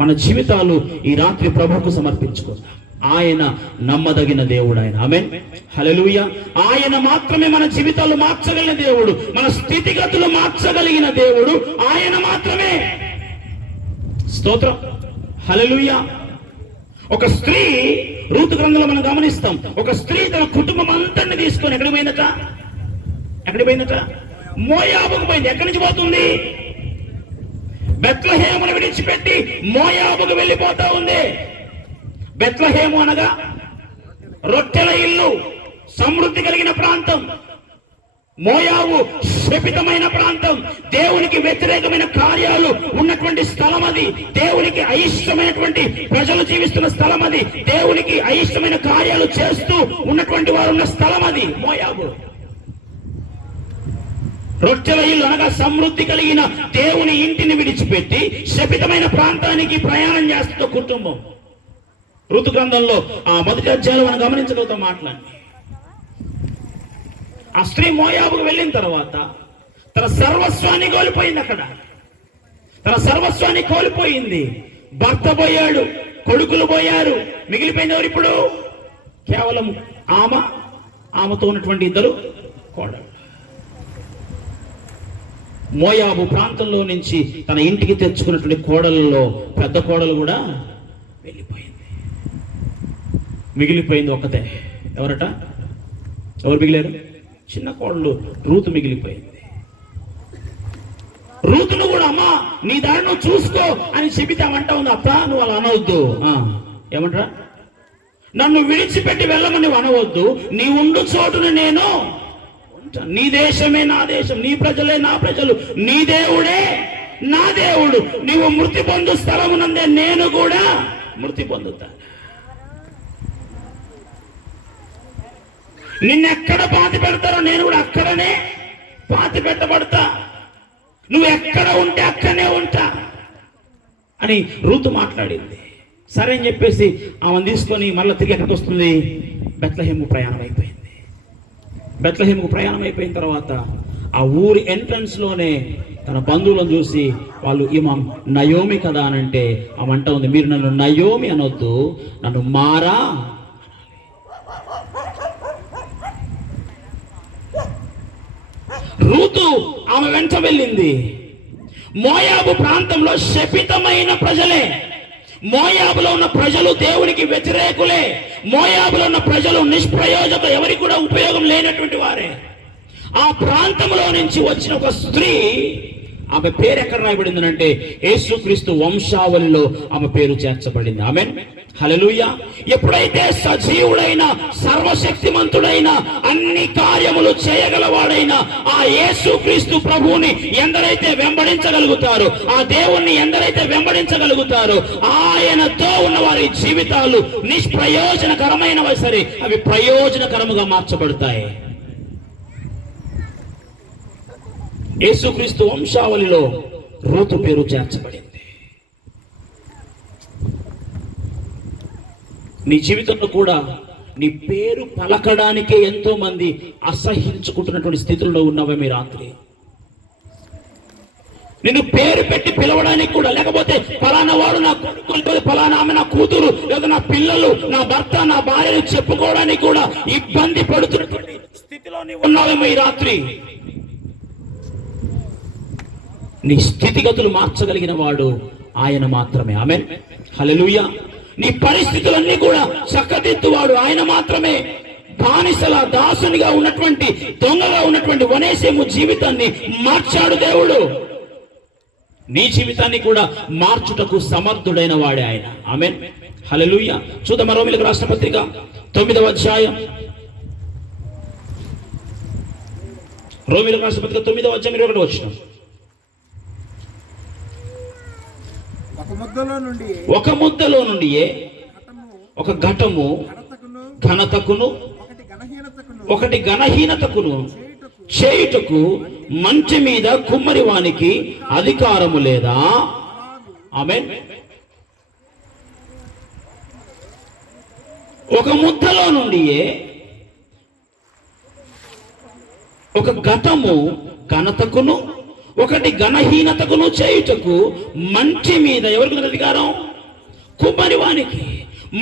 మన జీవితాలు ఈ రాత్రి ప్రభువుకు సమర్పించుకుందాం. ఆయన నమ్మదగిన దేవుడు ఆయన. ఆమేన్, హల్లెలూయా. ఆయన మాత్రమే మన జీవితాలు మార్చగలిగిన దేవుడు, మన స్థితిగతులు మార్చగలిగిన దేవుడు ఆయన మాత్రమే. స్తోత్రం, హల్లెలూయా. ఒక స్త్రీ, రూతు గ్రంథంలో మనం గమనిస్తాం, ఒక స్త్రీ తన కుటుంబం అంతటిని తీసుకొని ఎక్కడికి పోయిందట? మోయాబుకు పోయింది. ఎక్కడి నుంచి పోతుంది? బెత్లెహేమును విడిచిపెట్టి మోయాబుకు వెళ్ళిపోతా ఉంది. బెత్లెహేము అనగా రొట్టెల ఇల్లు, సమృద్ధి కలిగిన ప్రాంతం. మోయాబు శపితమైన ప్రాంతం. దేవునికి వ్యతిరేకమైన కార్యాలు ఉన్నటువంటి స్థలం అది. దేవునికి అయిష్టమైనటువంటి ప్రజలు జీవిస్తున్న స్థలం అది. దేవునికి అయిష్టమైన కార్యాలు చేస్తూ ఉన్నటువంటి వారు ఉన్న స్థలం అది మోయాబు. రొట్టెల ఇల్లు అనగా సమృద్ధి కలిగిన దేవుని ఇంటిని విడిచిపెట్టి శపితమైన ప్రాంతానికి ప్రయాణం చేస్తున్న కుటుంబం. ఋతు గ్రంథంలో ఆ మొదటి అధ్యాయంలో మనం గమనించగలుగుతాం మాట్లాడి. ఆ స్త్రీ మోయాబుకు వెళ్ళిన తర్వాత తన సర్వస్వాన్ని కోల్పోయింది. అక్కడ తన సర్వస్వాన్ని కోల్పోయింది. భర్త పోయాడు, కొడుకులు పోయారు, మిగిలిపోయింది ఎవరు ఇప్పుడు? కేవలం ఆమెతో ఉన్నటువంటి ఇద్దరు కోడలు. మోయాబు ప్రాంతంలో నుంచి తన ఇంటికి తెచ్చుకున్నటువంటి కోడలలో పెద్ద కోడలు కూడా వెళ్ళిపోయింది. మిగిలిపోయింది ఒక్కతే. ఎవరట? ఎవరు మిగిలారు? చిన్న కోడలు రూతు మిగిలిపోయింది. రూతును కూడా అమ్మా నీ దారి నువ్వు చూసుకో అని చెబితామంటా ఉంది. అత్త నువ్వు అలా అనవద్దు. ఏమంటారా? నన్ను విడిచిపెట్టి వెళ్ళమని అనవద్దు. నీ ఉండు చోటును నేను ఉంటాను. నీ దేశమే నా దేశం, నీ ప్రజలే నా ప్రజలు, నీ దేవుడే నా దేవుడు. నీవు మృతి పొందు స్థలమునందే నేను కూడా మృతి పొందుతాను. నిన్నెక్కడ పాతి పెడతారో నేను కూడా అక్కడనే పాతి పెట్టబడతా. నువ్వు ఎక్కడ ఉంటే అక్కడనే ఉంటా అని రూతు మాట్లాడింది. సరే అని చెప్పేసి ఆమెను తీసుకొని మళ్ళీ తిరిగి ఎక్కడికి వస్తుంది? బెత్లెహేము ప్రయాణం అయిపోయింది. బెత్లెహేముకు ప్రయాణం అయిపోయిన తర్వాత ఆ ఊరి ఎంట్రన్స్ లోనే తన బంధువులను చూసి వాళ్ళు ఈమె నయోమి కదా అని అంటే ఆమె అంటా ఉంది, మీరు నన్ను నయోమి అనొద్దు, నన్ను మారా. రూతు ఆమె వెంట వెళ్ళింది. మోయాబు ప్రాంతంలో శపితమైన ప్రజలే. మోయాబులో ఉన్న ప్రజలు దేవునికి వ్యతిరేకులే. మోయాబులో ఉన్న ప్రజలు నిష్ప్రయోజక, ఎవరికి కూడా ఉపయోగం లేనటువంటి వారే. ఆ ప్రాంతంలో నుంచి వచ్చిన ఒక స్త్రీ, ఆమె పేరు ఎక్కడ రాయబడింది అంటే యేసుక్రీస్తు వంశావళిలో ఆమె పేరు చేర్చబడింది. ఆమేన్, హల్లెలూయా. ఎప్పుడైతే సజీవుడైన సర్వశక్తిమంతుడైన అన్ని కార్యములు చేయగలవాడైన ఆ యేసుక్రీస్తు ప్రభువుని ఎందరైతే వెంబడించగలుగుతారో, ఆ దేవుణ్ణి ఎందరైతే వెంబడించగలుగుతారో, ఆయనతో ఉన్న వారి జీవితాలు నిష్ప్రయోజనకరమైనవి సరే అవి ప్రయోజనకరముగా మార్చబడతాయి. యేసుక్రీస్తు వంశావళిలో రూతు పేరు చేర్చబడింది. నీ జీవితంలో కూడా నీ పేరు పలకడానికే ఎంతో మంది అసహించుకుంటున్నటువంటి స్థితిలో ఉన్నావే మీ రాత్రి. నిన్ను పేరు పెట్టి పిలవడానికి కూడా, లేకపోతే ఫలానా వాడు నా కొడుకు, ఫలానా ఆమె నా కూతురు, లేదా నా పిల్లలు, నా భర్త, నా భార్యను చెప్పుకోవడానికి కూడా ఇబ్బంది పడుతున్నటువంటి స్థితిలో నీవు ఉన్నావేమో ఈ రాత్రి. నీ స్థితిగతులు మార్చగలిగిన వాడు ఆయన మాత్రమే. ఆమేన్, హల్లెలూయా. నీ పరిస్థితులన్నీ కూడా చక్కదిద్దువాడు ఆయన మాత్రమే. బానిసల దాసునిగా ఉన్నటువంటి, దొంగగా ఉన్నటువంటి వనేసేము జీవితాన్ని మార్చాడు దేవుడు. నీ జీవితాన్ని కూడా మార్చుటకు సమర్థుడైన వాడే ఆయన. ఆమేన్, హల్లెలూయా. చూద్దాం రోమీయులకు రాసిన పత్రిక 9వ అధ్యాయం. రోమీయులకు రాసిన పత్రిక 9వ అధ్యాయం 21వ వచనం. ఒక ముద్దలో నుండి ఒక ఘటము ఘనతకును ఒకటి ఘనహీనతకును చేయుటకు మంచి మీద కుమ్మరి వానికి అధికారము లేదా? ఆమేన్. ఒక ముద్దలో నుండి ఒక ఘటము ఘనతకును ఒకటి ఘనహీనతకును చేయుటకు మంచి మీద ఎవరికి అధికారం? కుమ్మరి వానికి.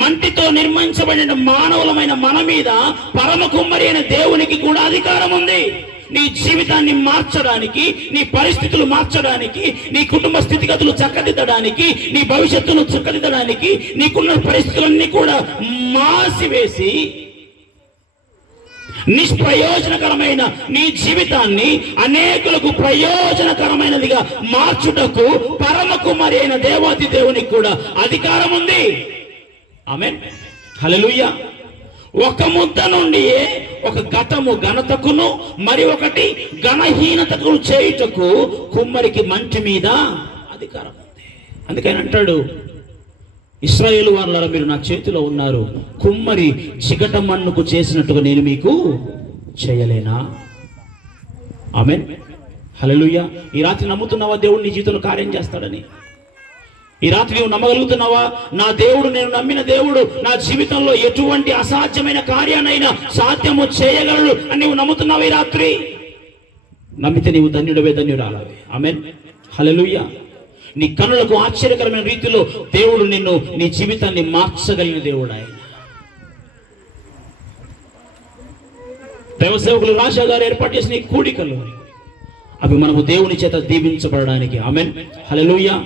మంటితో నిర్మించబడిన మానవులమైన మన మీద పరమ కుమ్మరి అయిన దేవునికి కూడా అధికారం ఉంది. నీ జీవితాన్ని మార్చడానికి, నీ పరిస్థితులు మార్చడానికి, నీ కుటుంబ స్థితిగతులు చక్కదిద్దడానికి, నీ భవిష్యత్తును చక్కదిద్దడానికి, నీకున్న పరిస్థితులన్నీ కూడా మార్చివేసి నిష్ప్రయోజనకరమైన నీ జీవితాన్ని అనేకులకు ప్రయోజనకరమైనదిగా మార్చుటకు పరమ కుమారి అయిన దేవాతి దేవునికి కూడా అధికారం ఉంది. ఆమేన్, హల్లెలూయా. ఒక ముద్ద నుండి ఒక ఘటము ఘనతకును మరి ఒకటి ఘనహీనతకు చేయుటకు కుమ్మరికి మంచి మీద అధికారం ఉంది. అందుకని అంటాడు, ఇశ్రాయేలు వారలారా మీరు నా చేతిలో ఉన్నారు, కుమ్మరి చిగట మన్నుకు చేసినట్టుగా నేను మీకు చేయలేనా? ఆమేన్, హల్లెలూయా. ఈ రాత్రి నమ్ముతున్నావా దేవుడు నీ జీవితంలో కార్యం చేస్తాడని? ఈ రాత్రి నువ్వు నమ్మగలుగుతున్నావా, నా దేవుడు, నేను నమ్మిన దేవుడు నా జీవితంలో ఎటువంటి అసాధ్యమైన కార్యాన్నైనా సాధ్యము చేయగలడు అని నువ్వు నమ్ముతున్నావు? ఈ రాత్రి నమ్మితే నీవు ధన్యుడవే, ధన్యురాలవే. ఆమేన్, హల్లెలూయా. నీ కన్నులకు ఆశ్చర్యకరమైన రీతిలో దేవుడు నిన్ను, నీ జీవితాన్ని మార్చగలిగిన దేవుడు ఆయన. దైవసేవకులు రాజా గారు ఏర్పాటు చేసిన ఈ కూడికలు అవి మనము దేవుని చేత దీవించబడడానికి. ఆమేన్, హల్లెలూయా.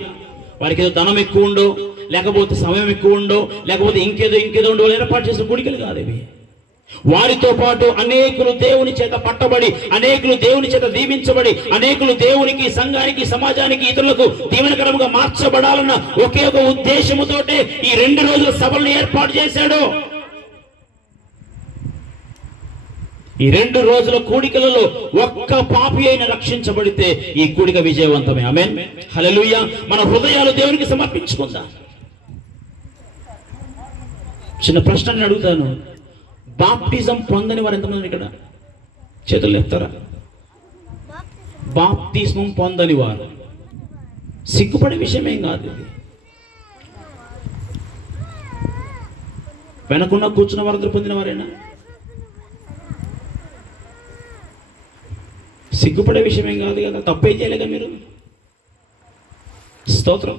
వారికి ఏదో ధనం ఎక్కువ ఉండో, లేకపోతే సమయం ఎక్కువ ఉండో, లేకపోతే ఇంకేదో ఉండో ఏర్పాటు చేసిన కూడికలు కాదు ఇవి. వారితో పాటు అనేకులు దేవుని చేత పట్టబడి, అనేకులు దేవుని చేత దీవించబడి, అనేకులు దేవునికి, సంఘానికి, సమాజానికి, ఇతరులకు దీవెనకరముగా మార్చబడాలన్న ఒకే ఒక ఉద్దేశముతోటే ఈ 2 రోజుల సభలను ఏర్పాటు చేశాడు. ఈ 2 రోజుల కూడికలలో ఒక్క పాపి అయిన రక్షించబడితే ఈ కూడిక విజయవంతమే. ఆమేన్, హల్లెలూయా. మన హృదయాలు దేవునికి సమర్పించుకుందాం. చిన్న ప్రశ్న నేను అడుగుతాను, బాప్టిజం పొందని వారు ఎంతమంది ఇక్కడ చేతులు ఎత్తారా? బాప్తిస్మం పొందని వారు సిగ్గుపడే విషయమేం కాదు ఇది. వెనకున్న కూర్చున్న వారందరూ పొందిన వారేనా? సిగ్గుపడే విషయమేం కాదు కదా, తప్పేం చేయలేక మీరు. స్తోత్రం.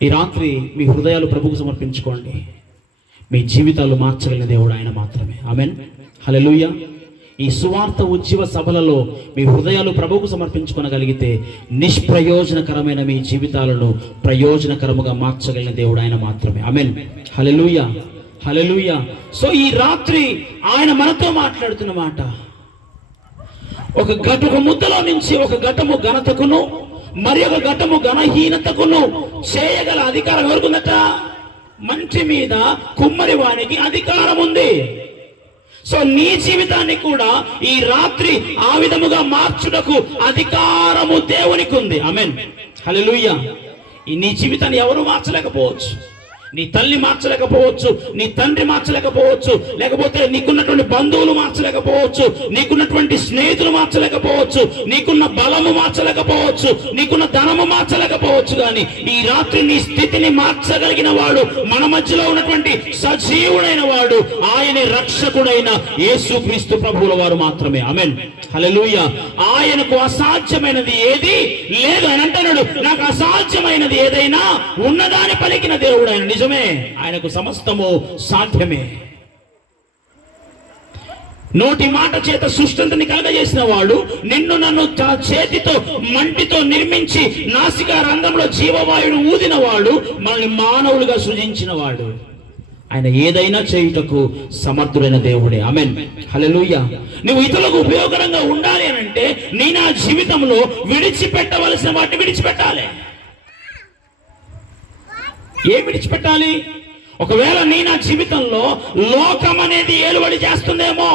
ఈ రాత్రి మీ హృదయాలు ప్రభువుకు సమర్పించుకోండి. మీ జీవితాలు మార్చగలిగిన దేవుడు ఆయన మాత్రమే. ఆమేన్, హల్లెలూయా. ఈ సువార్త ఉజ్జీవ సభలలో మీ హృదయాలు ప్రభువుకు సమర్పించుకోగలిగితే నిష్ప్రయోజనకరమైన మీ జీవితాలను ప్రయోజనకరముగా మార్చగలిగిన దేవుడు ఆయన మాత్రమే. ఆమేన్, హల్లెలూయా, హల్లెలూయా. సో ఈ రాత్రి ఆయన మనతో మాట్లాడుతున్న మాట, ఒక ముద్దలో నుంచి ఒక ఘటము ఘనతకును మరి ఒక ఘటము ఘనహీనతకును చేయగల అధికారం ఎవరుకుందట? మంచి మీద కుమ్మరి వానికి అధికారం ఉంది. సో నీ జీవితాన్ని కూడా ఈ రాత్రి ఆ విధముగా మార్చుటకు అధికారము దేవునికి ఉంది. ఆమేన్, హల్లెలూయా. నీ జీవితాన్ని ఎవరు మార్చలేకపోవచ్చు. నీ తల్లి మార్చలేకపోవచ్చు, నీ తండ్రి మార్చలేకపోవచ్చు, లేకపోతే నీకున్నటువంటి బంధువులు మార్చలేకపోవచ్చు, నీకున్నటువంటి స్నేహితులు మార్చలేకపోవచ్చు, నీకున్న బలము మార్చలేకపోవచ్చు, నీకున్న ధనము మార్చలేకపోవచ్చు. కానీ ఈ రాత్రి నీ స్థితిని మార్చగలిగిన వాడు, మన మధ్యలో ఉన్నటువంటి సజీవుడైన వాడు, ఆయన రక్షకుడైన యేసుక్రీస్తు ప్రభువుల వారు మాత్రమే. ఆమేన్, హల్లెలూయా. ఆయనకు అసాధ్యమైనది ఏది లేదు. ఆయన అంటున్నాడు, నాకు అసాధ్యమైనది ఏదైనా ఉన్నదాని పలికిన దేవుడు ఆయన. నిజమే, ఆయనకు సమస్తము సాధ్యమే. నోటి మాట చేత సృష్టిని కలగజేసిన వాడు, నిన్ను నన్ను చేతితో మంటితో నిర్మించి నాసికా రంధ్రంలో జీవవాయుడు ఊదిన వాడు, మనల్ని మానవులుగా సృజించిన వాడు, ఆయన ఏదైనా చేయుటకు సమర్థుడైన దేవుడే. ఆమేన్, హల్లెలూయా. నువ్వు ఇతరులకు ఉపయోగకరంగా ఉండాలి అని అంటే నీ నా జీవితంలో విడిచిపెట్టవలసిన వాటిని విడిచిపెట్టాలి. ఏం విడిచిపెట్టాలి? ఒకవేళ నీ నా జీవితంలో లోకం అనేది ఏలుబడి చేస్తుందేమో,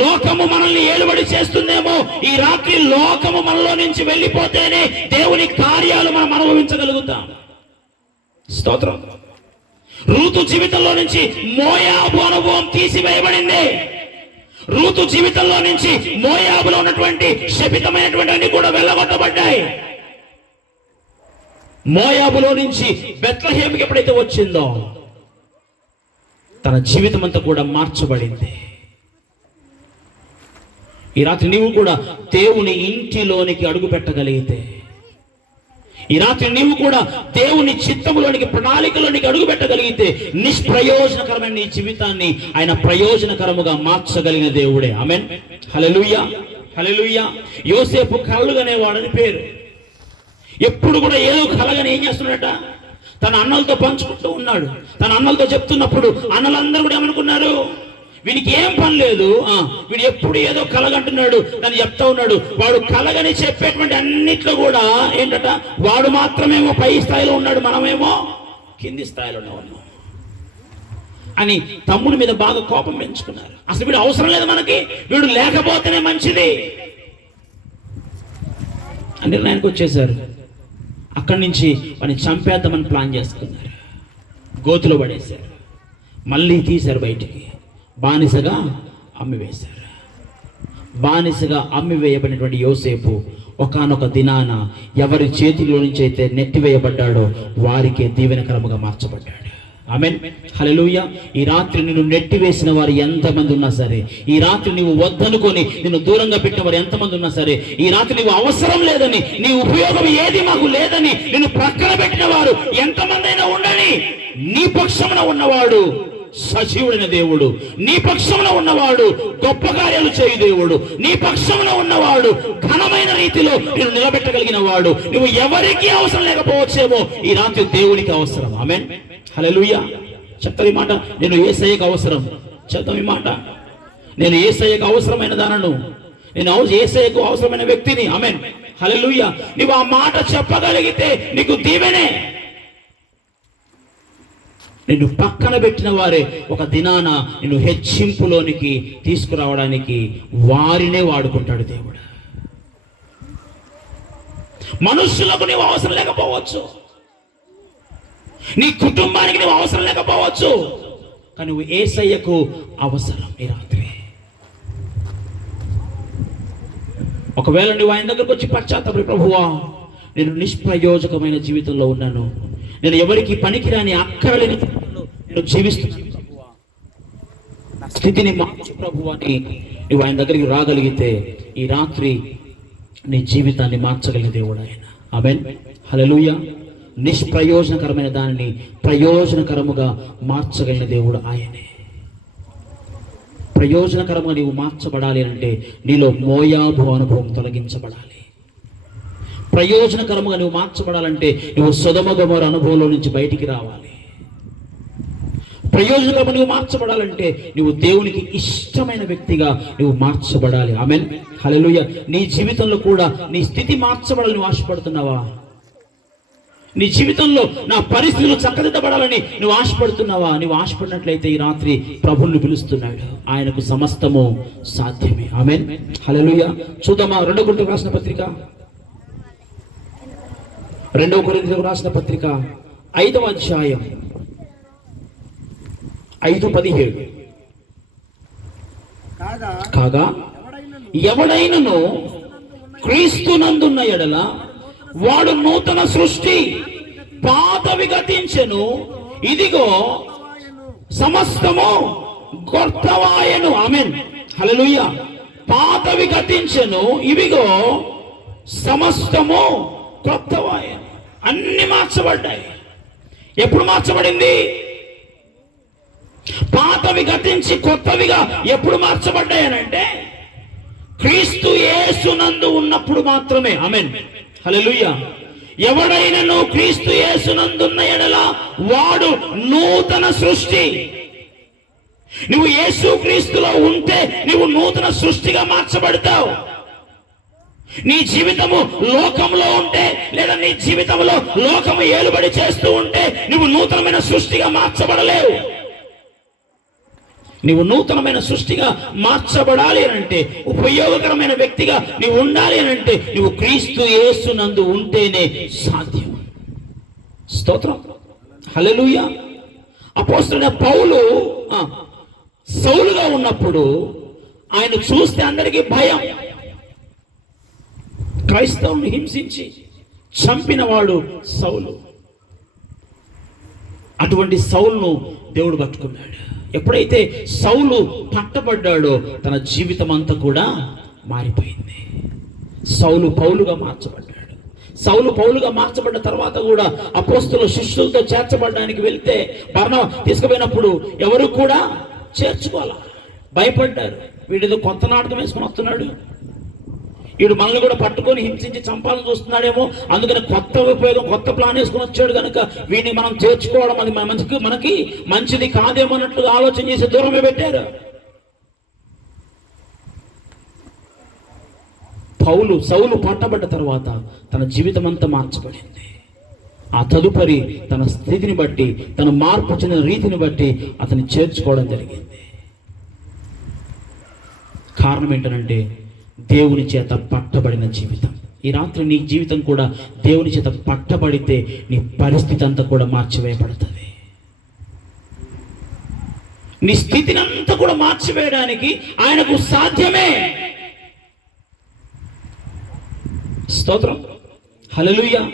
లోకము మనల్ని ఏలుబడి చేస్తుందేమో, ఈ రాత్రి లోకము మనలో నుంచి వెళ్ళిపోతేనే దేవుని కార్యాలు మనం అనుభవించగలుగుతాం. స్తోత్రం. రూతు జీవితంలో నుంచి మోయాబు అనుభవం తీసివేయబడింది. రూతు జీవితంలో నుంచి మోయాబులో ఉన్నటువంటి శపితమైనటువంటి అన్ని కూడా వెళ్ళగొట్టబడ్డాయి. మోయాబులో నుంచి బెత్లెహేముకి ఎప్పుడైతే వచ్చిందో తన జీవితం అంతా కూడా మార్చబడింది. ఈ రాత్రి నీవు కూడా దేవుని ఇంటిలోనికి అడుగు పెట్టగలిగితే, ఈ రాత్రి నీవు కూడా దేవుని చిత్తములోనికి, ప్రణాళికలోనికి అడుగు పెట్టగలిగితే నిష్ప్రయోజనకరమైన నీ జీవితాన్ని ఆయన ప్రయోజనకరముగా మార్చగలిగిన దేవుడే. ఆమేన్, హల్లెలూయా, హల్లెలూయా. యోసేపు కలలుగనేవాడని పేరు. ఎప్పుడు కూడా ఏదో కలగని ఏం చేస్తున్నాడట? తన అన్నలతో పంచుకుంటూ ఉన్నాడు. తన అన్నలతో చెప్తున్నప్పుడు అన్నలందరూ కూడా ఏమనుకున్నారు? వీనికి ఏం పని లేదు, వీడు ఎప్పుడు ఏదో కలగంటున్నాడు అని చెప్తా ఉన్నాడు. వాడు కలగని చెప్పేటువంటి అన్నిట్లో కూడా ఏంటట, వాడు మాత్రమేమో పై స్థాయిలో ఉన్నాడు, మనమేమో కింది స్థాయిలోనే ఉన్నాం అని తమ్ముడి మీద బాగా కోపం పెంచుకున్నారు. అసలు వీడు అవసరం లేదు మనకి, వీడు లేకపోతేనే మంచిది అని నిర్ణయానికి వచ్చేసారు. అక్కడి నుంచి వాడిని చంపేద్దామని ప్లాన్ చేసుకున్నారు. గోతిలో పడేశారు. మళ్ళీ తీశారు బయటికి, బానిసగా అమ్మివేశారు. బానిసగా అమ్మివేయబడినటువంటి యోసేపు ఒకానొక దినాన ఎవరి చేతిలో నుంచి అయితే నెట్టివేయబడ్డాడో వారికే దీవెనకరముగా మార్చబడ్డాడు. ఆమేన్, హల్లెలూయా. ఈ రాత్రి నిన్ను నెట్టివేసిన వారు ఎంతమంది ఉన్నా సరే, ఈ రాత్రి నీవు వద్దనుకొని నిన్ను దూరంగా పెట్టిన వారు ఎంతమంది ఉన్నా సరే, ఈ రాత్రి నీవు అవసరం లేదని, నీ ఉపయోగం ఏది మాకు లేదని నిన్ను ప్రక్కన పెట్టిన వారు ఎంతమంది అయినా ఉండని, నీ పక్షమున ఉన్నవాడు సజీవుడైన దేవుడు, నీ పక్షమున ఉన్నవాడు గొప్ప కార్యాలు చేయు దేవుడు, నీ పక్షమున ఉన్నవాడు ఘనమైన రీతిలో నేను నిలబెట్టగలిగిన వాడు. నువ్వు ఎవరికి అవసరం లేకపోవచ్చేమో, ఈ రాత్రి దేవునికి అవసరం. ఆమేన్, హల్లెలూయా. చెప్తారు ఈ మాట, నేను యేసయ్యకు అవసరం. చెప్తాం ఈ మాట, నేను యేసయ్యకు అవసరమైన దానను, నేను యేసయ్యకు అవసరమైన వ్యక్తిని. ఆమేన్, హల్లెలూయా. నువ్వు ఆ మాట చెప్పగలిగితే నీకు దీవెనే. నిన్ను పక్కన పెట్టిన వారే ఒక దినాన నిన్ను హెచ్చింపులోనికి తీసుకురావడానికి వారినే వాడుకుంటాడు దేవుడు. మనుషులకు నీవు అవసరం లేకపోవచ్చు, నీ కుటుంబానికి నువ్వు అవసరం లేకపోవచ్చు, కానీ నువ్వు యేసయ్యకు అవసరం. ఈ రాత్రి ఒకవేళ నువ్వు ఆయన దగ్గరకు వచ్చి పశ్చాత్తాపడి, ప్రభువా నేను నిష్ప్రయోజకమైన జీవితంలో ఉన్నాను, నేను ఎవరికి పనికిరాని అక్కరలేని నేను జీవిస్తున్నాను ప్రభువా, నా స్థితిని మార్చు ప్రభువా అని నువ్వు ఆయన దగ్గరికి రాగలిగితే ఈ రాత్రి నీ జీవితాన్ని మార్చగలిగిన దేవుడు ఆయన. ఆమేన్, హల్లెలూయా. నిష్ప్రయోజనకరమైన దానిని ప్రయోజనకరముగా మార్చగలిగిన దేవుడు ఆయనే. ప్రయోజనకరంగా నీవు మార్చబడాలి అంటే నీలో మోయాబు అనుభవం తొలగించబడాలి. ప్రయోజనకరముగా నువ్వు మార్చబడాలంటే నువ్వు సొదొమ గొమొర అనుభవంలో నుంచి బయటికి రావాలి. ప్రయోజనకరంగా నువ్వు మార్చబడాలంటే నువ్వు దేవునికి ఇష్టమైన వ్యక్తిగా నువ్వు మార్చబడాలి. ఆమేన్, హల్లెలూయా. నీ జీవితంలో కూడా నీ స్థితి మార్చబడాలని నువ్వు ఆశపడుతున్నావా? నీ జీవితంలో నా పరిస్థితులు చక్కదిద్దబడాలని నువ్వు ఆశపడుతున్నావా? నువ్వు ఆశపడినట్లయితే ఈ రాత్రి ప్రభువుని పిలుస్తున్నాడు. ఆయనకు సమస్తము సాధ్యమే. ఆమేన్, హల్లెలూయా. చూద్దామా 2 కొరింథీయులకు రాసిన పత్రిక, 2 కొరింథీయులకు రాసిన పత్రిక 5వ అధ్యాయం 5:17. కాగా ఎవడైనను క్రీస్తునందున్న ఎడల వాడు నూతన సృష్టి, పాతవి గతించెను, ఇదిగో సమస్తము కొత్తవాయెను. ఆమేన్, హల్లెలూయా. పాతవి గతించెను, ఇవిగో సమస్తము కొత్తవాయెను. అన్ని మార్చబడ్డాయి. ఎప్పుడు మార్చబడింది? పాతవి గతించి కొత్తవిగా ఎప్పుడు మార్చబడ్డాయి అనంటే క్రీస్తు యేసునందు ఉన్నప్పుడు మాత్రమే. ఆమేన్, హల్లెలూయా. ఎవడైనను క్రీస్తు యేసునందున్న ఎడల వాడు నూతన సృష్టి. నువ్వు యేసు క్రీస్తులో ఉంటే నువ్వు నూతన సృష్టిగా మార్చబడతావు. నీ జీవితము లోకంలో ఉంటే, లేదా నీ జీవితంలో లోకము ఏలుబడి చేస్తూ ఉంటే నువ్వు నూతనమైన సృష్టిగా మార్చబడలేవు. నువ్వు నూతనమైన సృష్టిగా మార్చబడాలి అనంటే, ఉపయోగకరమైన వ్యక్తిగా నీవు ఉండాలి అనంటే నువ్వు క్రీస్తు యేసునందు ఉంటేనే సాధ్యం. స్తోత్రం, హల్లెలూయా. అపోస్తలుడైన పౌలు సౌలుగా ఉన్నప్పుడు ఆయన చూస్తే అందరికీ భయం. క్రైస్తవుని హింసించి చంపినవాడు సౌలు. అటువంటి సౌలును దేవుడు పట్టుకున్నాడు. ఎప్పుడైతే సౌలు పట్టబడ్డాడో తన జీవితం అంతా కూడా మారిపోయింది. సౌలు పౌలుగా మార్చబడ్డాడు. సౌలు పౌలుగా మార్చబడ్డ తర్వాత కూడా అపోస్తలుల శిష్యులతో చేర్చబడడానికి వెళ్తే బర్నబా తీసుకుపోయినప్పుడు ఎవరు కూడా చేర్చుకోవాలా, భయపడ్డారు. వీడితో కొత్త నాటకం వేసుకొని వస్తున్నాడు, వీడు మనల్ని కూడా పట్టుకొని హింసించి చంపాలని చూస్తున్నాడేమో, అందుకని కొత్త ఉపయోగం, కొత్త ప్లాన్ వేసుకొని వచ్చాడు కనుక వీడిని మనం చేర్చుకోవడం అది మనకి మంచిది కాదేమో అన్నట్లుగా ఆలోచన చేసి దూరమే పెట్టారు. సౌలు పట్టబడ్డ తర్వాత తన జీవితం అంతా మార్చబడింది. ఆ తదుపరి తన స్థితిని బట్టి, తన మార్పు చెందిన రీతిని బట్టి అతన్ని చేర్చుకోవడం జరిగింది. కారణం ఏంటంటే దేవుని చేత పట్టబడిన జీవితం. ఈ రాత్రి నీ జీవితం కూడా దేవుని చేత పట్టబడితే నీ పరిస్థితి అంతా కూడా మార్చివేయబడుతుంది. నీ స్థితిని అంతా కూడా మార్చివేయడానికి ఆయనకు సాధ్యమే. స్తోత్రం, హల్లెలూయా.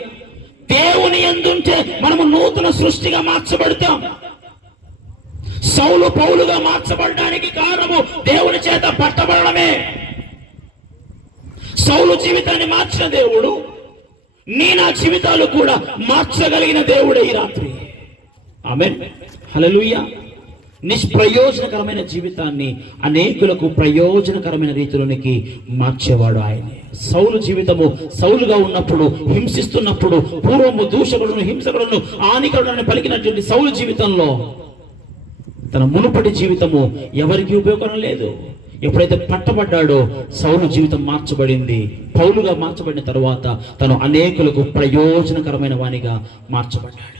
దేవుని యందుంటే మనము నూతన సృష్టిగా మార్చబడతాం. సౌలు పౌలుగా మార్చబడడానికి కారణము దేవుని చేత పట్టబడడమే. సౌలు జీవితాన్ని మార్చిన దేవుడు నా జీవితాలు కూడా మార్చగలిగిన దేవుడే ఈ రాత్రి. ఆమేన్, హల్లెలూయా. నిష్ప్రయోజనకరమైన జీవితాన్ని అనేకులకు ప్రయోజనకరమైన రీతిలోనికి మార్చేవాడు ఆయనే. సౌలు జీవితము సౌలుగా ఉన్నప్పుడు, హింసిస్తున్నప్పుడు, పూర్వము దూషకులను, హింసకులను, హానికరులను పలికినటువంటి సౌలు జీవితంలో తన మునుపటి జీవితము ఎవరికి ఉపయోగం లేదు. ఎప్పుడైతే పట్టబడ్డాడో సౌలు జీవితం మార్చబడింది. పౌలుగా మార్చబడిన తరువాత తను అనేకులకు ప్రయోజనకరమైన వానిగా మార్చబడ్డాడు.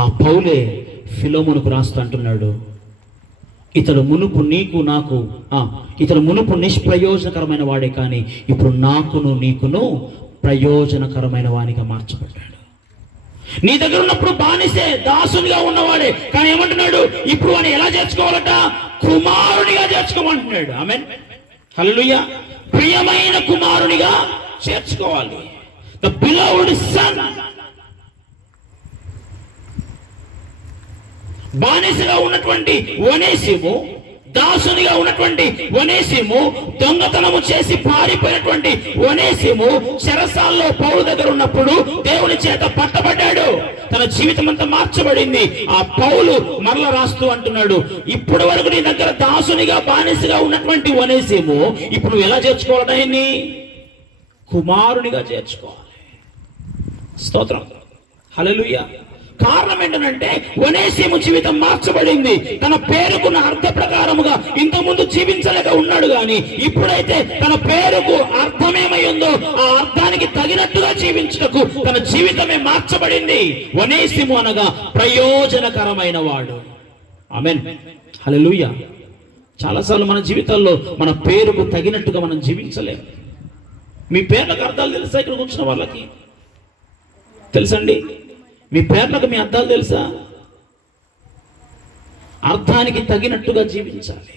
ఆ పౌలే ఫిలోమోనుకు రాస్తూ అంటున్నాడు, ఇతడు మునుపు నిష్ప్రయోజనకరమైన వాడే, కానీ ఇప్పుడు నాకును నీకును ప్రయోజనకరమైన వానిగా మార్చబడ్డాడు. నీ దగ్గర ఉన్నప్పుడు బానిసే, దాసునిగా ఉన్నవాడే, కానీ ఏమంటున్నాడు, ఇప్పుడు అని ఎలా చేర్చుకోవాలట? కుమారునిగా చేర్చుకోమంటున్నాడు. ఆమేన్, హల్లెలూయా. ప్రియమైన కుమారునిగా చేర్చుకోవాలి. The beloved sun. బానిసగా ఉన్నటువంటి ఒనేసిము, దాసునిగా ఉన్నటువంటి ఒనేసిము, దొంగతనము చేసి పారిపోయినటువంటి ఒనేసిము చెరసాల్లో పౌలు దగ్గర ఉన్నప్పుడు దేవుని చేత పట్టబడ్డాడు. తన జీవితం అంతా మార్చబడింది. ఆ పౌలు మరల రాస్తూ అంటున్నాడు, ఇప్పటి వరకు నీ దగ్గర దాసునిగా బానిసగా ఉన్నటువంటి ఒనేసిము ఇప్పుడు ఎలా చేర్చుకోవాలని? కుమారునిగా చేర్చుకోవాలి. స్తోత్రం, హల్లెలూయా. కారణం ఏంటంటే ఒనేసిము జీవితం మార్చబడింది. తన పేరుకున్న అర్థ ప్రకారముగా ఇంతకుముందు జీవించలేక ఉన్నాడు, కానీ ఇప్పుడైతే తన పేరుకు అర్థమేమై ఉందో ఆ అర్థానికి తగినట్టుగా జీవించుటకు తన జీవితమే మార్చబడింది. ఒనేసిము అనగా ప్రయోజనకరమైన వాడు. ఆమేన్, హల్లెలూయా. చాలాసార్లు మన జీవితాల్లో మన పేరుకు తగినట్టుగా మనం జీవించలేము. మీ పేర్లకు అర్థాలు తెలుసా? ఇక్కడ కూర్చున్న వాళ్ళకి తెలుసండి? మీ పేర్లకు మీ అర్థాలు తెలుసా? అర్థానికి తగినట్టుగా జీవించాలి.